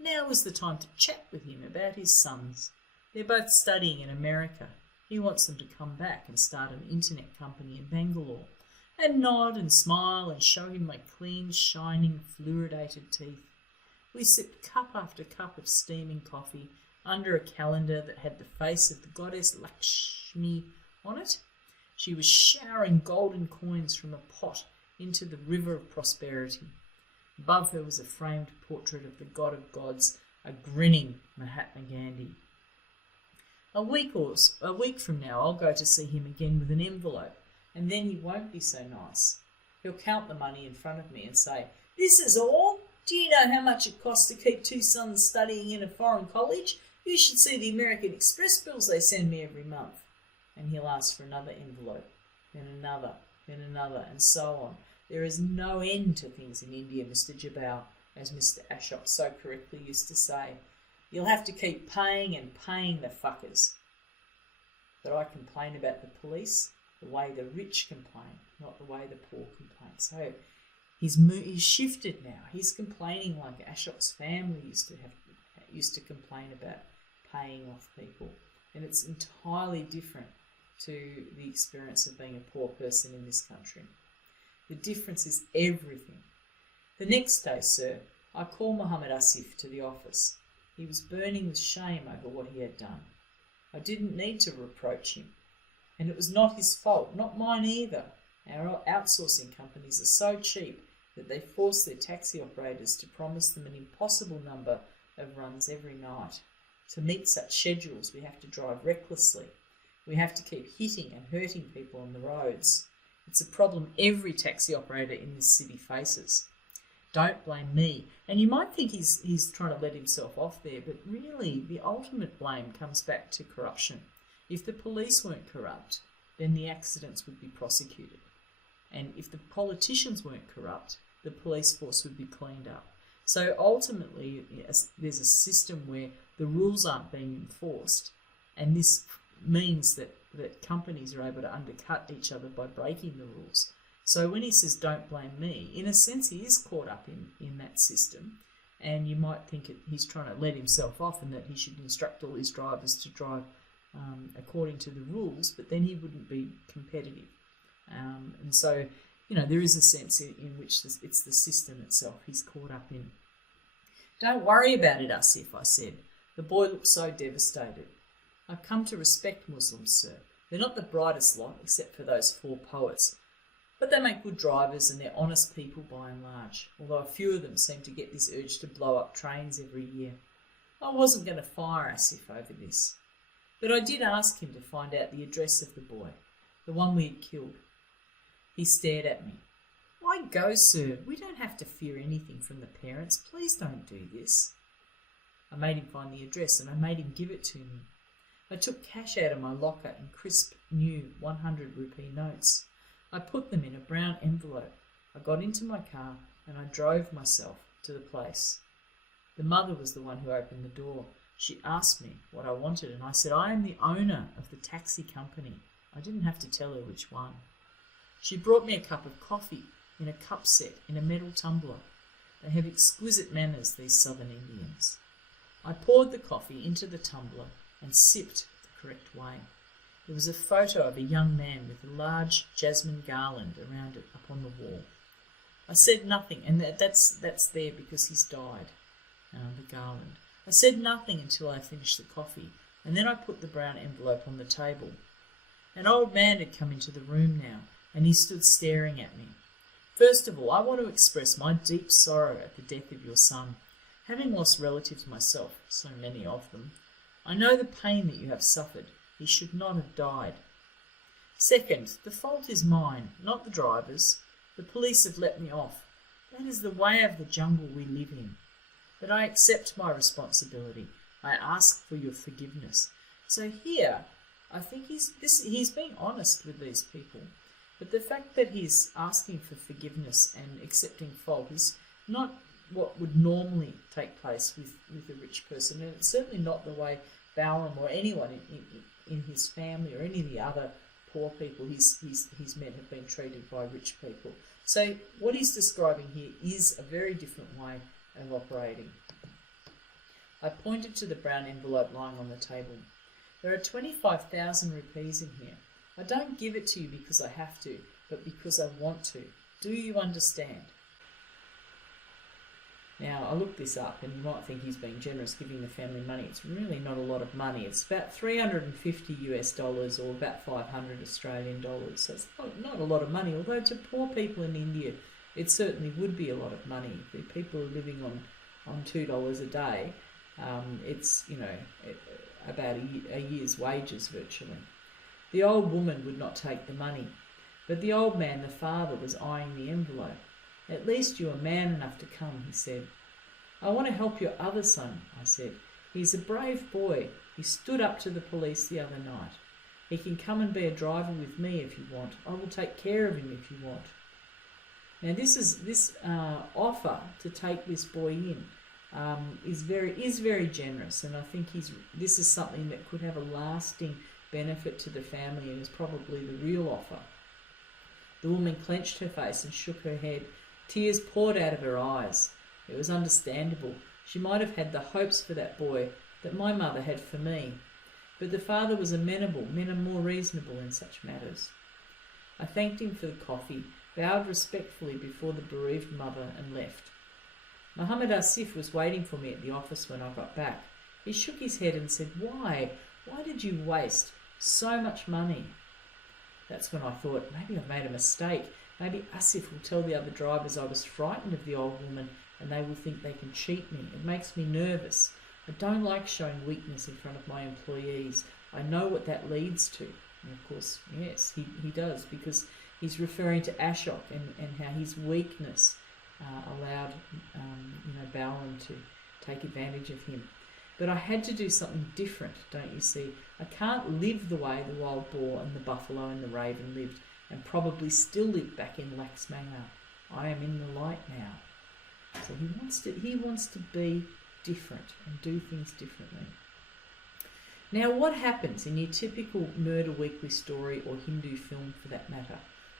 Now is the time to chat with him about his sons. They're both studying in America. He wants them to come back and start an internet company in Bangalore. And nod and smile and show him my clean, shining, fluoridated teeth. We sipped cup after cup of steaming coffee under a calendar that had the face of the goddess Lakshmi on it. She was showering golden coins from a pot into the river of prosperity. Above her was a framed portrait of the god of gods, a grinning Mahatma Gandhi. A week from now, I'll go to see him again with an envelope, and then he won't be so nice. He'll count the money in front of me and say, "This is all? Do you know how much it costs to keep 2 sons studying in a foreign college? You should see the American Express bills they send me every month." And he'll ask for another envelope, then another, and so on. There is no end to things in India, Mr. Jabal. as Mr. Ashok so correctly used to say, you'll have to keep paying and paying the fuckers. But I complain about the police the way the rich complain, not the way the poor complain. So he's shifted now. He's complaining like Ashok's family used to complain about paying off people. And it's entirely different to the experience of being a poor person in this country. The difference is everything. The next day, sir, I called Mohammed Asif to the office. He was burning with shame over what he had done. I didn't need to reproach him. And it was not his fault, not mine either. Our outsourcing companies are so cheap that they force their taxi operators to promise them an impossible number of runs every night. To meet such schedules, we have to drive recklessly. We have to keep hitting and hurting people on the roads. It's a problem every taxi operator in this city faces. Don't blame me. And you might think he's trying to let himself off there, but really the ultimate blame comes back to corruption. If the police weren't corrupt, then the accidents would be prosecuted. And if the politicians weren't corrupt, the police force would be cleaned up. So ultimately, there's a system where the rules aren't being enforced, and this means that companies are able to undercut each other by breaking the rules. So when he says, don't blame me, in a sense he is caught up in that system, and you might think he's trying to let himself off and that he should instruct all his drivers to drive according to the rules, but then he wouldn't be competitive. And so, there is a sense in which it's the system itself he's caught up in. Don't worry about it, Asif, I said. The boy looked so devastated. I've come to respect Muslims, sir. They're not the brightest lot, except for those 4 poets. But they make good drivers and they're honest people by and large, although a few of them seem to get this urge to blow up trains every year. I wasn't going to fire Asif over this. But I did ask him to find out the address of the boy, the one we had killed. He stared at me. Why go, sir? We don't have to fear anything from the parents. Please don't do this. I made him find the address and I made him give it to me. I took cash out of my locker in crisp, new 100 rupee notes. I put them in a brown envelope. I got into my car and I drove myself to the place. The mother was the one who opened the door. She asked me what I wanted and I said, I am the owner of the taxi company. I didn't have to tell her which one. She brought me a cup of coffee in a cup set in a metal tumbler. They have exquisite manners, these southern Indians. I poured the coffee into the tumbler and sipped the correct way. There was a photo of a young man with a large jasmine garland around it upon the wall. I said nothing, and that's there because he's died, the garland. I said nothing until I finished the coffee, and then I put the brown envelope on the table. An old man had come into the room now, and he stood staring at me. First of all, I want to express my deep sorrow at the death of your son. Having lost relatives myself, so many of them, I know the pain that you have suffered. He should not have died. Second, the fault is mine, not the driver's. The police have let me off. That is the way of the jungle we live in. But I accept my responsibility. I ask for your forgiveness. So here, I think he's being honest with these people. But the fact that he's asking for forgiveness and accepting fault is not what would normally take place with a rich person. And it's certainly not the way Bowram or anyone in his family or any of the other poor people he's met have been treated by rich people. So what he's describing here is a very different way of operating. I pointed to the brown envelope lying on the table. There are 25,000 rupees in here. I don't give it to you because I have to, but because I want to. Do you understand? Now, I looked this up, and you might think he's being generous giving the family money. It's really not a lot of money. It's about $350 or about 500 Australian dollars. So it's not a lot of money, although to poor people in India, it certainly would be a lot of money. If people are living on $2 a day, it's, about a year's wages virtually. The old woman would not take the money, but the old man, the father, was eyeing the envelope. At least you are man enough to come, he said. I want to help your other son, I said. He's a brave boy. He stood up to the police the other night. He can come and be a driver with me if you want. I will take care of him if you want. Now this offer to take this boy in is very generous, and I think this is something that could have a lasting benefit to the family, and is probably the real offer. The woman clenched her face and shook her head. Tears poured out of her eyes. It was understandable. She might have had the hopes for that boy that my mother had for me, but the father was amenable, more reasonable in such matters. I thanked him for the coffee, bowed respectfully before the bereaved mother, and left. Mohammed Asif was waiting for me at the office when I got back. He shook his head and said, Why did you waste so much money? That's when I thought, maybe I've made a mistake. Maybe Asif will tell the other drivers I was frightened of the old woman and they will think they can cheat me. It makes me nervous. I don't like showing weakness in front of my employees. I know what that leads to. And of course, yes, he does, because he's referring to Ashok and how his weakness allowed Balram to take advantage of him. But I had to do something different, don't you see? I can't live the way the wild boar and the buffalo and the raven lived, and probably still live back in Laxmanga. I am in the light now. So he wants to be different and do things differently. Now, what happens in your typical murder weekly story, or Hindu film for that matter?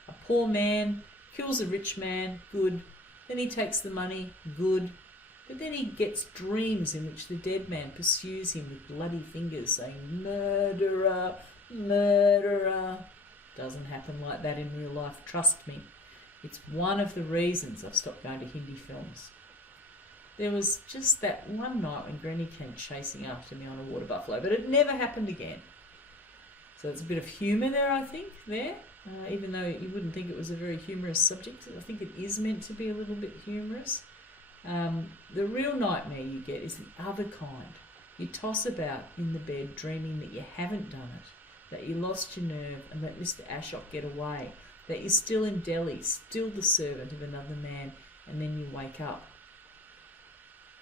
A poor man kills a rich man, good. Then he takes the money, good. But then he gets dreams in which the dead man pursues him with bloody fingers, saying, murderer, murderer. Doesn't happen like that in real life, trust me. It's one of the reasons I've stopped going to Hindi films. There was just that one night when Granny came chasing after me on a water buffalo, but it never happened again. So it's a bit of humour there, I think, even though you wouldn't think it was a very humorous subject. I think it is meant to be a little bit humorous. The real nightmare you get is the other kind. You toss about in the bed dreaming that you haven't done it, that you lost your nerve and let Mr. Ashok get away, that you're still in Delhi, still the servant of another man, and then you wake up.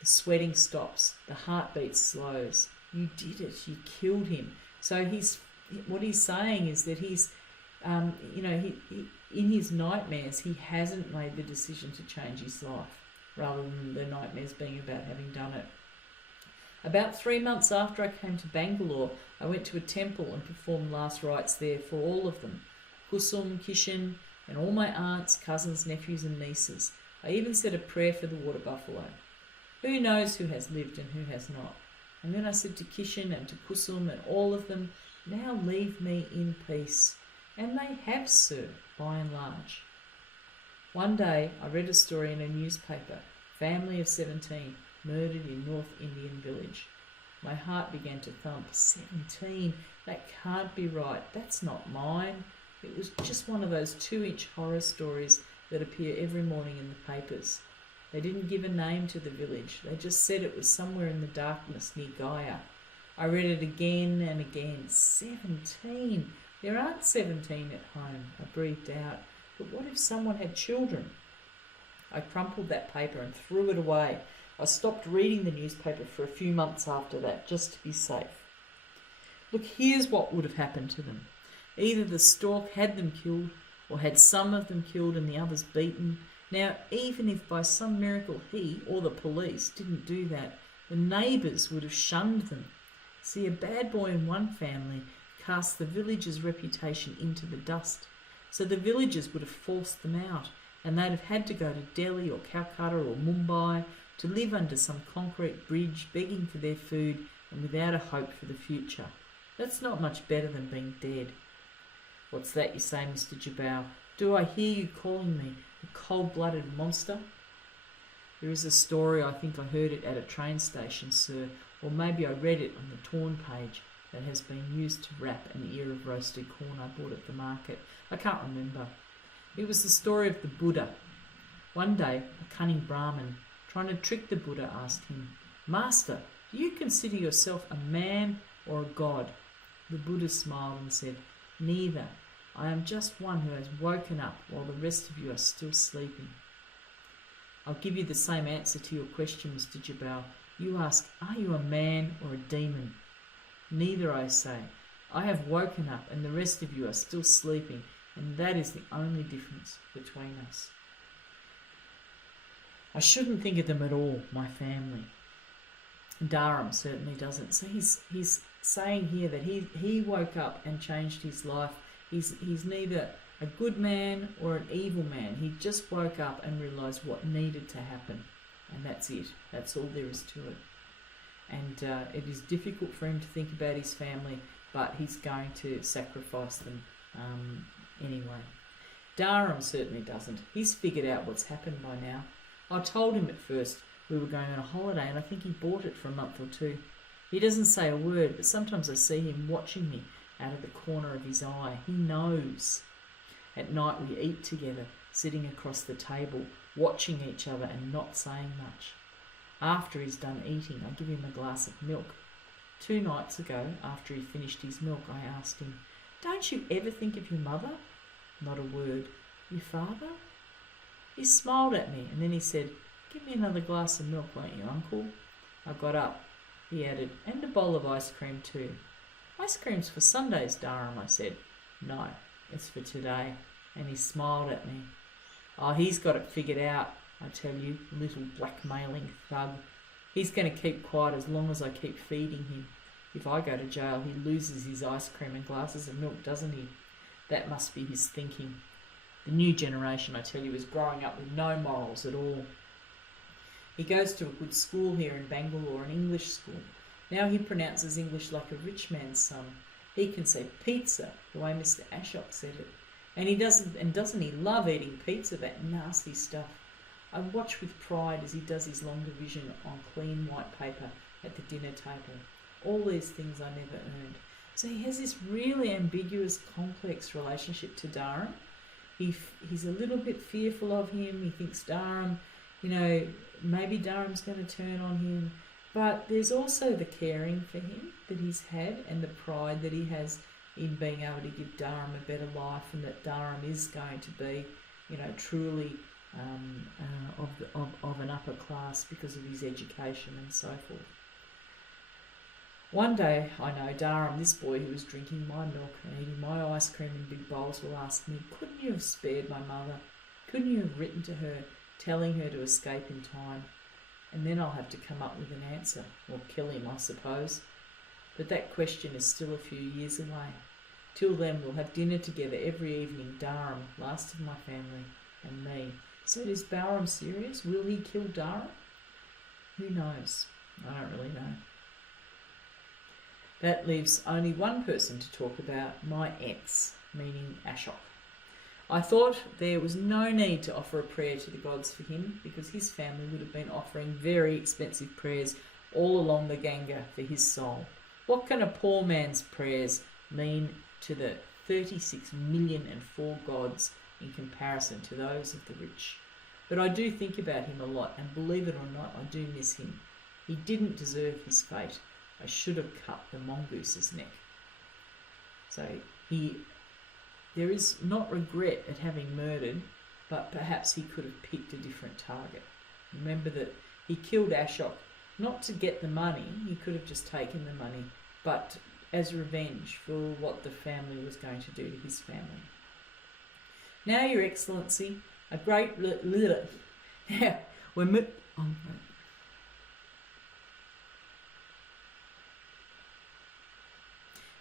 The sweating stops, the heartbeat slows. You did it, you killed him. So what he's saying is that he's, he in his nightmares, he hasn't made the decision to change his life, rather than the nightmares being about having done it. About 3 months after I came to Bangalore, I went to a temple and performed last rites there for all of them. Kusum, Kishan, and all my aunts, cousins, nephews and nieces. I even said a prayer for the water buffalo. Who knows who has lived and who has not? And then I said to Kishan and to Kusum and all of them, now leave me in peace. And they have, sir, by and large. One day I read a story in a newspaper, family of 17, murdered in North Indian village. My heart began to thump. 17? That can't be right. That's not mine. It was just one of those 2-inch horror stories that appear every morning in the papers. They didn't give a name to the village. They just said it was somewhere in the darkness near Gaya. I read it again and again. 17? There aren't 17 at home. I breathed out. But what if someone had children? I crumpled that paper and threw it away. I stopped reading the newspaper for a few months after that, just to be safe. Look, here's what would have happened to them. Either the stork had them killed, or had some of them killed and the others beaten. Now, even if by some miracle he, or the police, didn't do that, the neighbours would have shunned them. See, a bad boy in one family cast the village's reputation into the dust. So the villagers would have forced them out, and they'd have had to go to Delhi or Calcutta or Mumbai to live under some concrete bridge, begging for their food and without a hope for the future. That's not much better than being dead. What's that you say, Mr. Jabal? Do I hear you calling me a cold-blooded monster? There is a story, I think I heard it at a train station, sir, or maybe I read it on the torn page, that has been used to wrap an ear of roasted corn I bought at the market. I can't remember. It was the story of the Buddha. One day, a cunning Brahmin, trying to trick the Buddha, asked him, Master, do you consider yourself a man or a god? The Buddha smiled and said, Neither. I am just one who has woken up while the rest of you are still sleeping. I'll give you the same answer to your question, Mr. Jabal. You ask, are you a man or a demon? Neither, I say. I have woken up and the rest of you are still sleeping, and that is the only difference between us. I shouldn't think of them at all, my family. Dharam certainly doesn't. So he's saying here that he woke up and changed his life. He's neither a good man or an evil man. He just woke up and realised what needed to happen. And that's it. That's all there is to it. And it is difficult for him to think about his family, but he's going to sacrifice them anyway. Dharam certainly doesn't. He's figured out what's happened by now. I told him at first we were going on a holiday, and I think he bought it for a month or two. He doesn't say a word, but sometimes I see him watching me out of the corner of his eye. He knows. At night we eat together, sitting across the table, watching each other and not saying much. After he's done eating, I give him a glass of milk. 2 nights ago, after he finished his milk, I asked him, "Don't you ever think of your mother?" Not a word. "Your father?" He smiled at me, and then he said, "Give me another glass of milk, won't you, Uncle?" I got up. He added, "And a bowl of ice cream too." "Ice cream's for Sundays, Dharam," I said. "No, it's for today." And he smiled at me. Oh, he's got it figured out, I tell you, little blackmailing thug. He's going to keep quiet as long as I keep feeding him. If I go to jail, he loses his ice cream and glasses of milk, doesn't he? That must be his thinking. The new generation, I tell you, is growing up with no morals at all. He goes to a good school here in Bangalore, an English school. Now he pronounces English like a rich man's son. He can say pizza the way Mr. Ashok said it. And doesn't he love eating pizza, that nasty stuff? I watch with pride as he does his long division on clean white paper at the dinner table. All these things I never earned. So he has this really ambiguous, complex relationship to Dharam. He's a little bit fearful of him. He thinks Dharam, maybe Dharam's going to turn on him. But there's also the caring for him that he's had and the pride that he has in being able to give Dharam a better life, and that Dharam is going to be, truly of an upper class because of his education and so forth. One day, I know, Dharam, this boy who was drinking my milk and eating my ice cream in big bowls, will ask me, "Couldn't you have spared my mother? Couldn't you have written to her, telling her to escape in time?" And then I'll have to come up with an answer, or kill him, I suppose. But that question is still a few years away. Till then, we'll have dinner together every evening, Dharam, last of my family, and me. So is Dharam serious? Will he kill Dharam? Who knows? I don't really know. That leaves only one person to talk about, my ex, meaning Ashok. I thought there was no need to offer a prayer to the gods for him, because his family would have been offering very expensive prayers all along the Ganga for his soul. What can a poor man's prayers mean to the 36,000,004 gods in comparison to those of the rich? But I do think about him a lot, and believe it or not, I do miss him. He didn't deserve his fate. I should have cut the mongoose's neck. So there is not regret at having murdered, but perhaps he could have picked a different target. Remember that he killed Ashok not to get the money. He could have just taken the money, but as revenge for what the family was going to do to his family. Now, Your Excellency, a great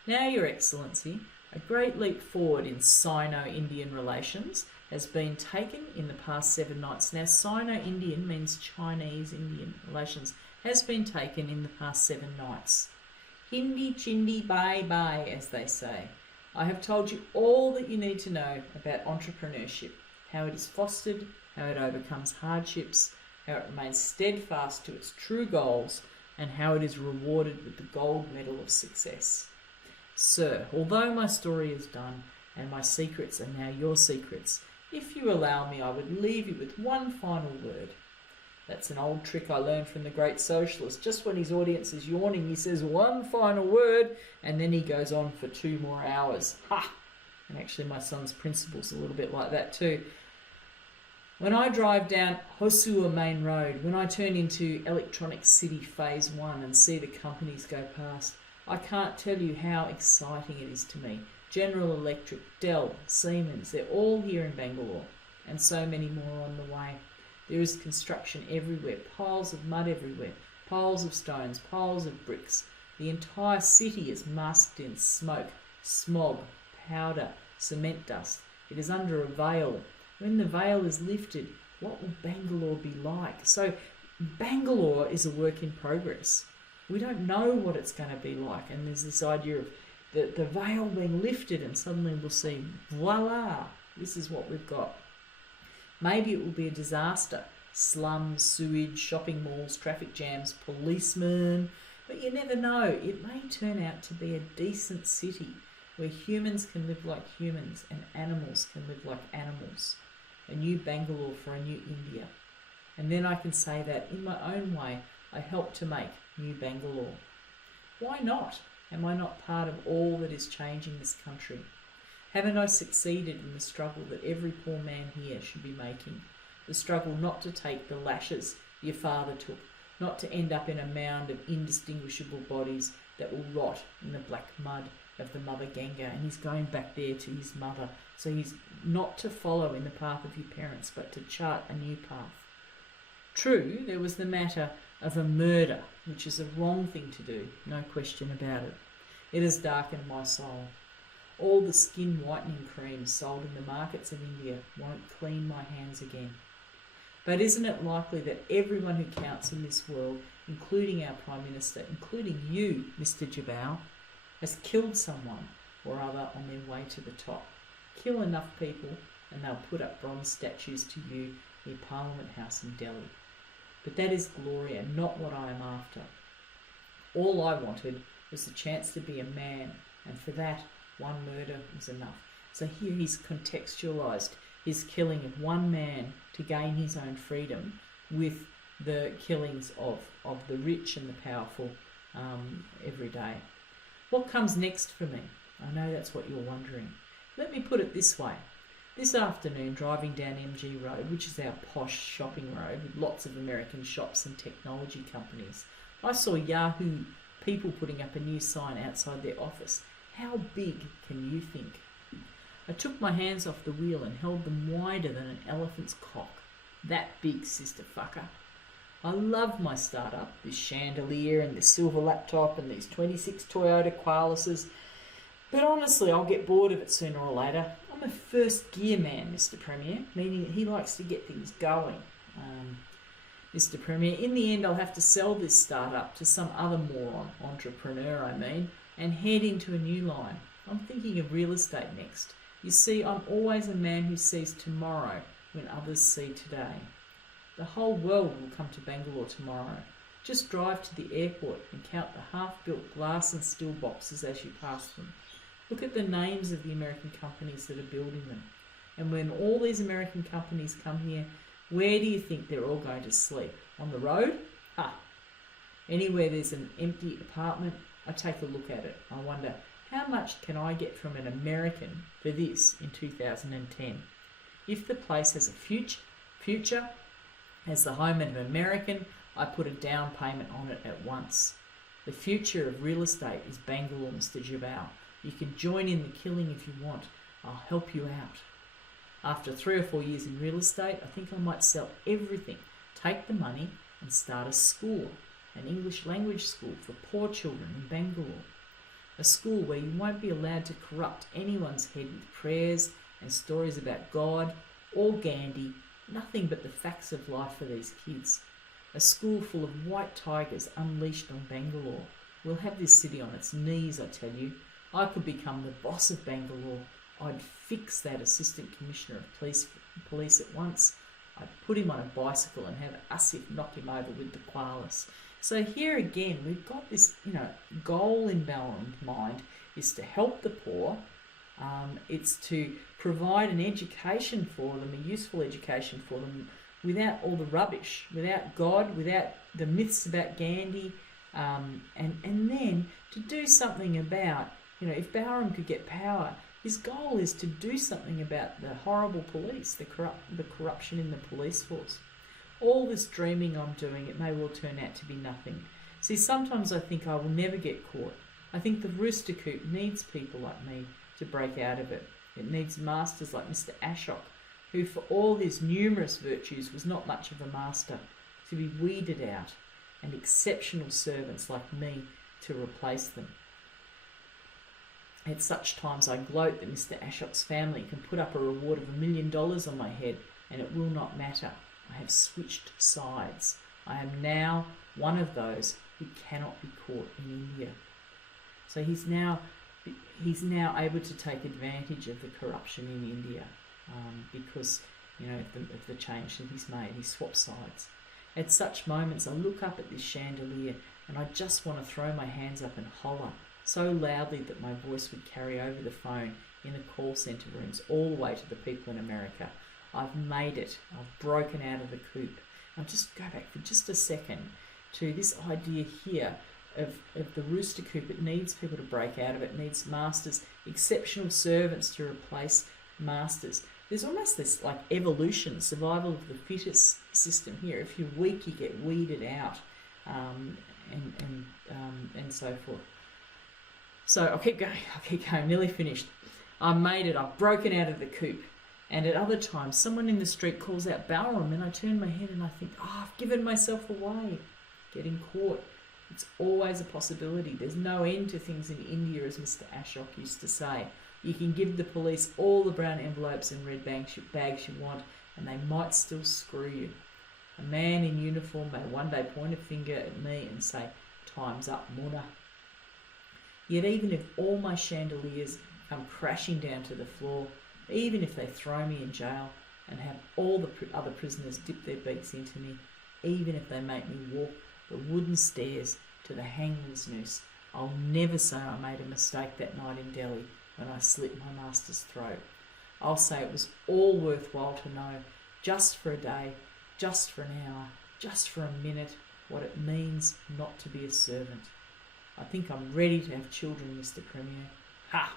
Now, Your Excellency, a great leap forward in Sino-Indian relations has been taken in the past 7 nights. Now, Sino-Indian means Chinese-Indian relations, has been taken in the past 7 nights. Hindi, chindi, bye bye, as they say. I have told you all that you need to know about entrepreneurship, how it is fostered, how it overcomes hardships, how it remains steadfast to its true goals, and how it is rewarded with the gold medal of success. Sir, although my story is done and my secrets are now your secrets, if you allow me, I would leave you with one final word. That's an old trick I learned from the great socialist. Just when his audience is yawning, he says one final word, and then he goes on for 2 more hours. Ha! And actually my son's principal's a little bit like that too. When I drive down Hosur Main Road, when I turn into Electronic City Phase 1 and see the companies go past, I can't tell you how exciting it is to me. General Electric, Dell, Siemens, they're all here in Bangalore, and so many more on the way. There is construction everywhere, piles of mud everywhere, piles of stones, piles of bricks. The entire city is masked in smoke, smog, powder, cement dust. It is under a veil. When the veil is lifted, what will Bangalore be like? So Bangalore is a work in progress. We don't know what it's going to be like. And there's this idea of the veil being lifted, and suddenly we'll see, voila, this is what we've got. Maybe it will be a disaster. Slums, sewage, shopping malls, traffic jams, policemen. But you never know. It may turn out to be a decent city where humans can live like humans and animals can live like animals. A new Bangalore for a new India. And then I can say that in my own way, I helped to make new Bangalore. Why not? Am I not part of all that is changing this country? Haven't I succeeded in the struggle that every poor man here should be making? The struggle not to take the lashes your father took, not to end up in a mound of indistinguishable bodies that will rot in the black mud of the mother Ganga, and he's going back there to his mother. So he's not to follow in the path of your parents, but to chart a new path. True, there was the matter of a murder, which is a wrong thing to do, no question about it. It has darkened my soul. All the skin whitening creams sold in the markets of India won't clean my hands again. But isn't it likely that everyone who counts in this world, including our Prime Minister, including you, Mr. Jabal, has killed someone or other on their way to the top? Kill enough people and they'll put up bronze statues to you near Parliament House in Delhi. But that is glory and not what I am after. All I wanted was the chance to be a man, and for that, one murder was enough. So here he's contextualised his killing of one man to gain his own freedom with the killings of the rich and the powerful every day. What comes next for me? I know that's what you're wondering. Let me put it this way. This afternoon, driving down MG Road, which is our posh shopping road with lots of American shops and technology companies, I saw Yahoo people putting up a new sign outside their office. How big can you think? I took my hands off the wheel and held them wider than an elephant's cock. That big, sister fucker. I love my startup, this chandelier and this silver laptop and these 26 Toyota Koalases. But honestly, I'll get bored of it sooner or later. I'm a first gear man, Mr. Premier, meaning he likes to get things going. Mr. Premier, in the end, I'll have to sell this startup to some other moron, entrepreneur and head into a new line. I'm thinking of real estate next. You see, I'm always a man who sees tomorrow when others see today. The whole world will come to Bangalore tomorrow. Just drive to the airport and count the half-built glass and steel boxes as you pass them. Look at the names of the American companies that are building them. And when all these American companies come here, where do you think they're all going to sleep? On the road? Anywhere there's an empty apartment, I take a look at it. I wonder, how much can I get from an American for this in 2010? If the place has a future as the home of an American, I put a down payment on it at once. The future of real estate is Bangalore, Mr. Jabal. You can join in the killing if you want. I'll help you out. After 3 or 4 years in real estate, I think I might sell everything, take the money and start a school, an English language school for poor children in Bangalore. A school where you won't be allowed to corrupt anyone's head with prayers and stories about God or Gandhi, nothing but the facts of life for these kids. A school full of white tigers unleashed on Bangalore. We'll have this city on its knees, I tell you. I could become the boss of Bangalore. I'd fix that assistant commissioner of police at once. I'd put him on a bicycle and have Asif knock him over with the koalas. So here again, we've got this, goal in mind is to help the poor. It's to provide an education for them, a useful education for them, without all the rubbish, without God, without the myths about Gandhi, and then to do something about, if Bahram could get power, his goal is to do something about the horrible police, the corruption in the police force. All this dreaming I'm doing, it may well turn out to be nothing. See, sometimes I think I will never get caught. I think the rooster coop needs people like me to break out of it. It needs masters like Mr. Ashok who for all his numerous virtues was not much of a master, to be weeded out, and exceptional servants like me to replace them. At such times I gloat that Mr. Ashok's family can put up a reward of $1 million on my head, and it will not matter. I have switched sides. I am now one of those who cannot be caught in India. So he's now able to take advantage of the corruption in India because of the change that he's made. He swapped sides. At such moments, I look up at this chandelier and I just want to throw my hands up and holler so loudly that my voice would carry over the phone in the call centre rooms all the way to the people in America. I've made it. I've broken out of the coop. I'll just go back for just a second to this idea here of the rooster coop. It needs people to break out of it. It needs masters, exceptional servants to replace masters. There's almost this like evolution, survival of the fittest system here. If you're weak, you get weeded out, and so forth. So I'll keep going, nearly finished. I've made it. I've broken out of the coop. And at other times, someone in the street calls out Balram, and I turn my head and I think, I've given myself away. Getting caught. It's always a possibility. There's no end to things in India, as Mr. Ashok used to say. You can give the police all the brown envelopes and red bags you want, and they might still screw you. A man in uniform may one day point a finger at me and say, time's up, Muna. Yet even if all my chandeliers come crashing down to the floor, even if they throw me in jail and have all the other prisoners dip their beaks into me, even if they make me walk the wooden stairs to the hangman's noose, I'll never say I made a mistake that night in Delhi when I slit my master's throat. I'll say it was all worthwhile to know, just for a day, just for an hour, just for a minute, what it means not to be a servant. I think I'm ready to have children, Mr. Premier. Ha!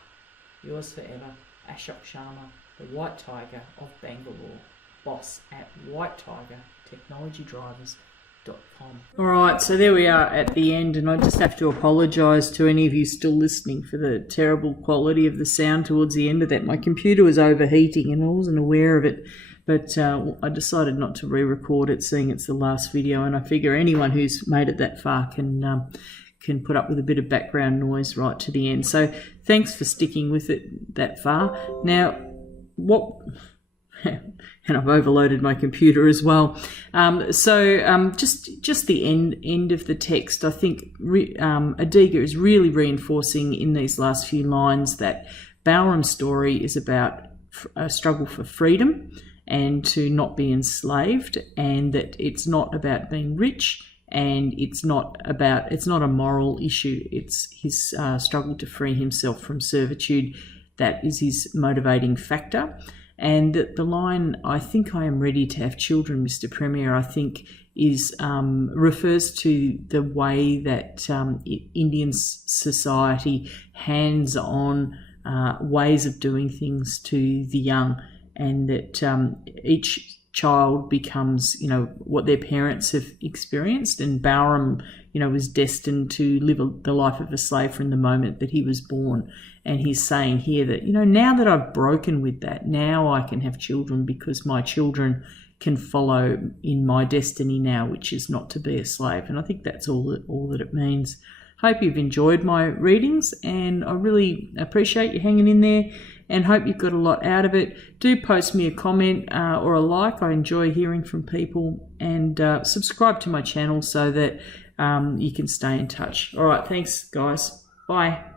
Yours forever, Ashok Sharma, the White Tiger of Bangalore, boss at whitetigertechnologydrivers.com. All right, so there we are at the end, and I just have to apologise to any of you still listening for the terrible quality of the sound towards the end of that. My computer was overheating and I wasn't aware of it, but I decided not to re-record it, seeing it's the last video, and I figure anyone who's made it that far can put up with a bit of background noise right to the end. So thanks for sticking with it that far. Now, and I've overloaded my computer as well. Just the end of the text, I think Adiga is really reinforcing in these last few lines that Balram's story is about a struggle for freedom and to not be enslaved, and that it's not about being rich, and it's not a moral issue. It's his struggle to free himself from servitude that is his motivating factor. And the line, I think I am ready to have children, Mr. Premier, I think refers to the way that Indian society hands on ways of doing things to the young, and that each child becomes, what their parents have experienced. And Balram, was destined to live the life of a slave from the moment that he was born. And he's saying here that, now that I've broken with that, now I can have children because my children can follow in my destiny now, which is not to be a slave. And I think that's all that it means. Hope you've enjoyed my readings, and I really appreciate you hanging in there, and hope you've got a lot out of it. Do post me a comment or a like. I enjoy hearing from people, and subscribe to my channel so that you can stay in touch. All right, thanks guys. Bye.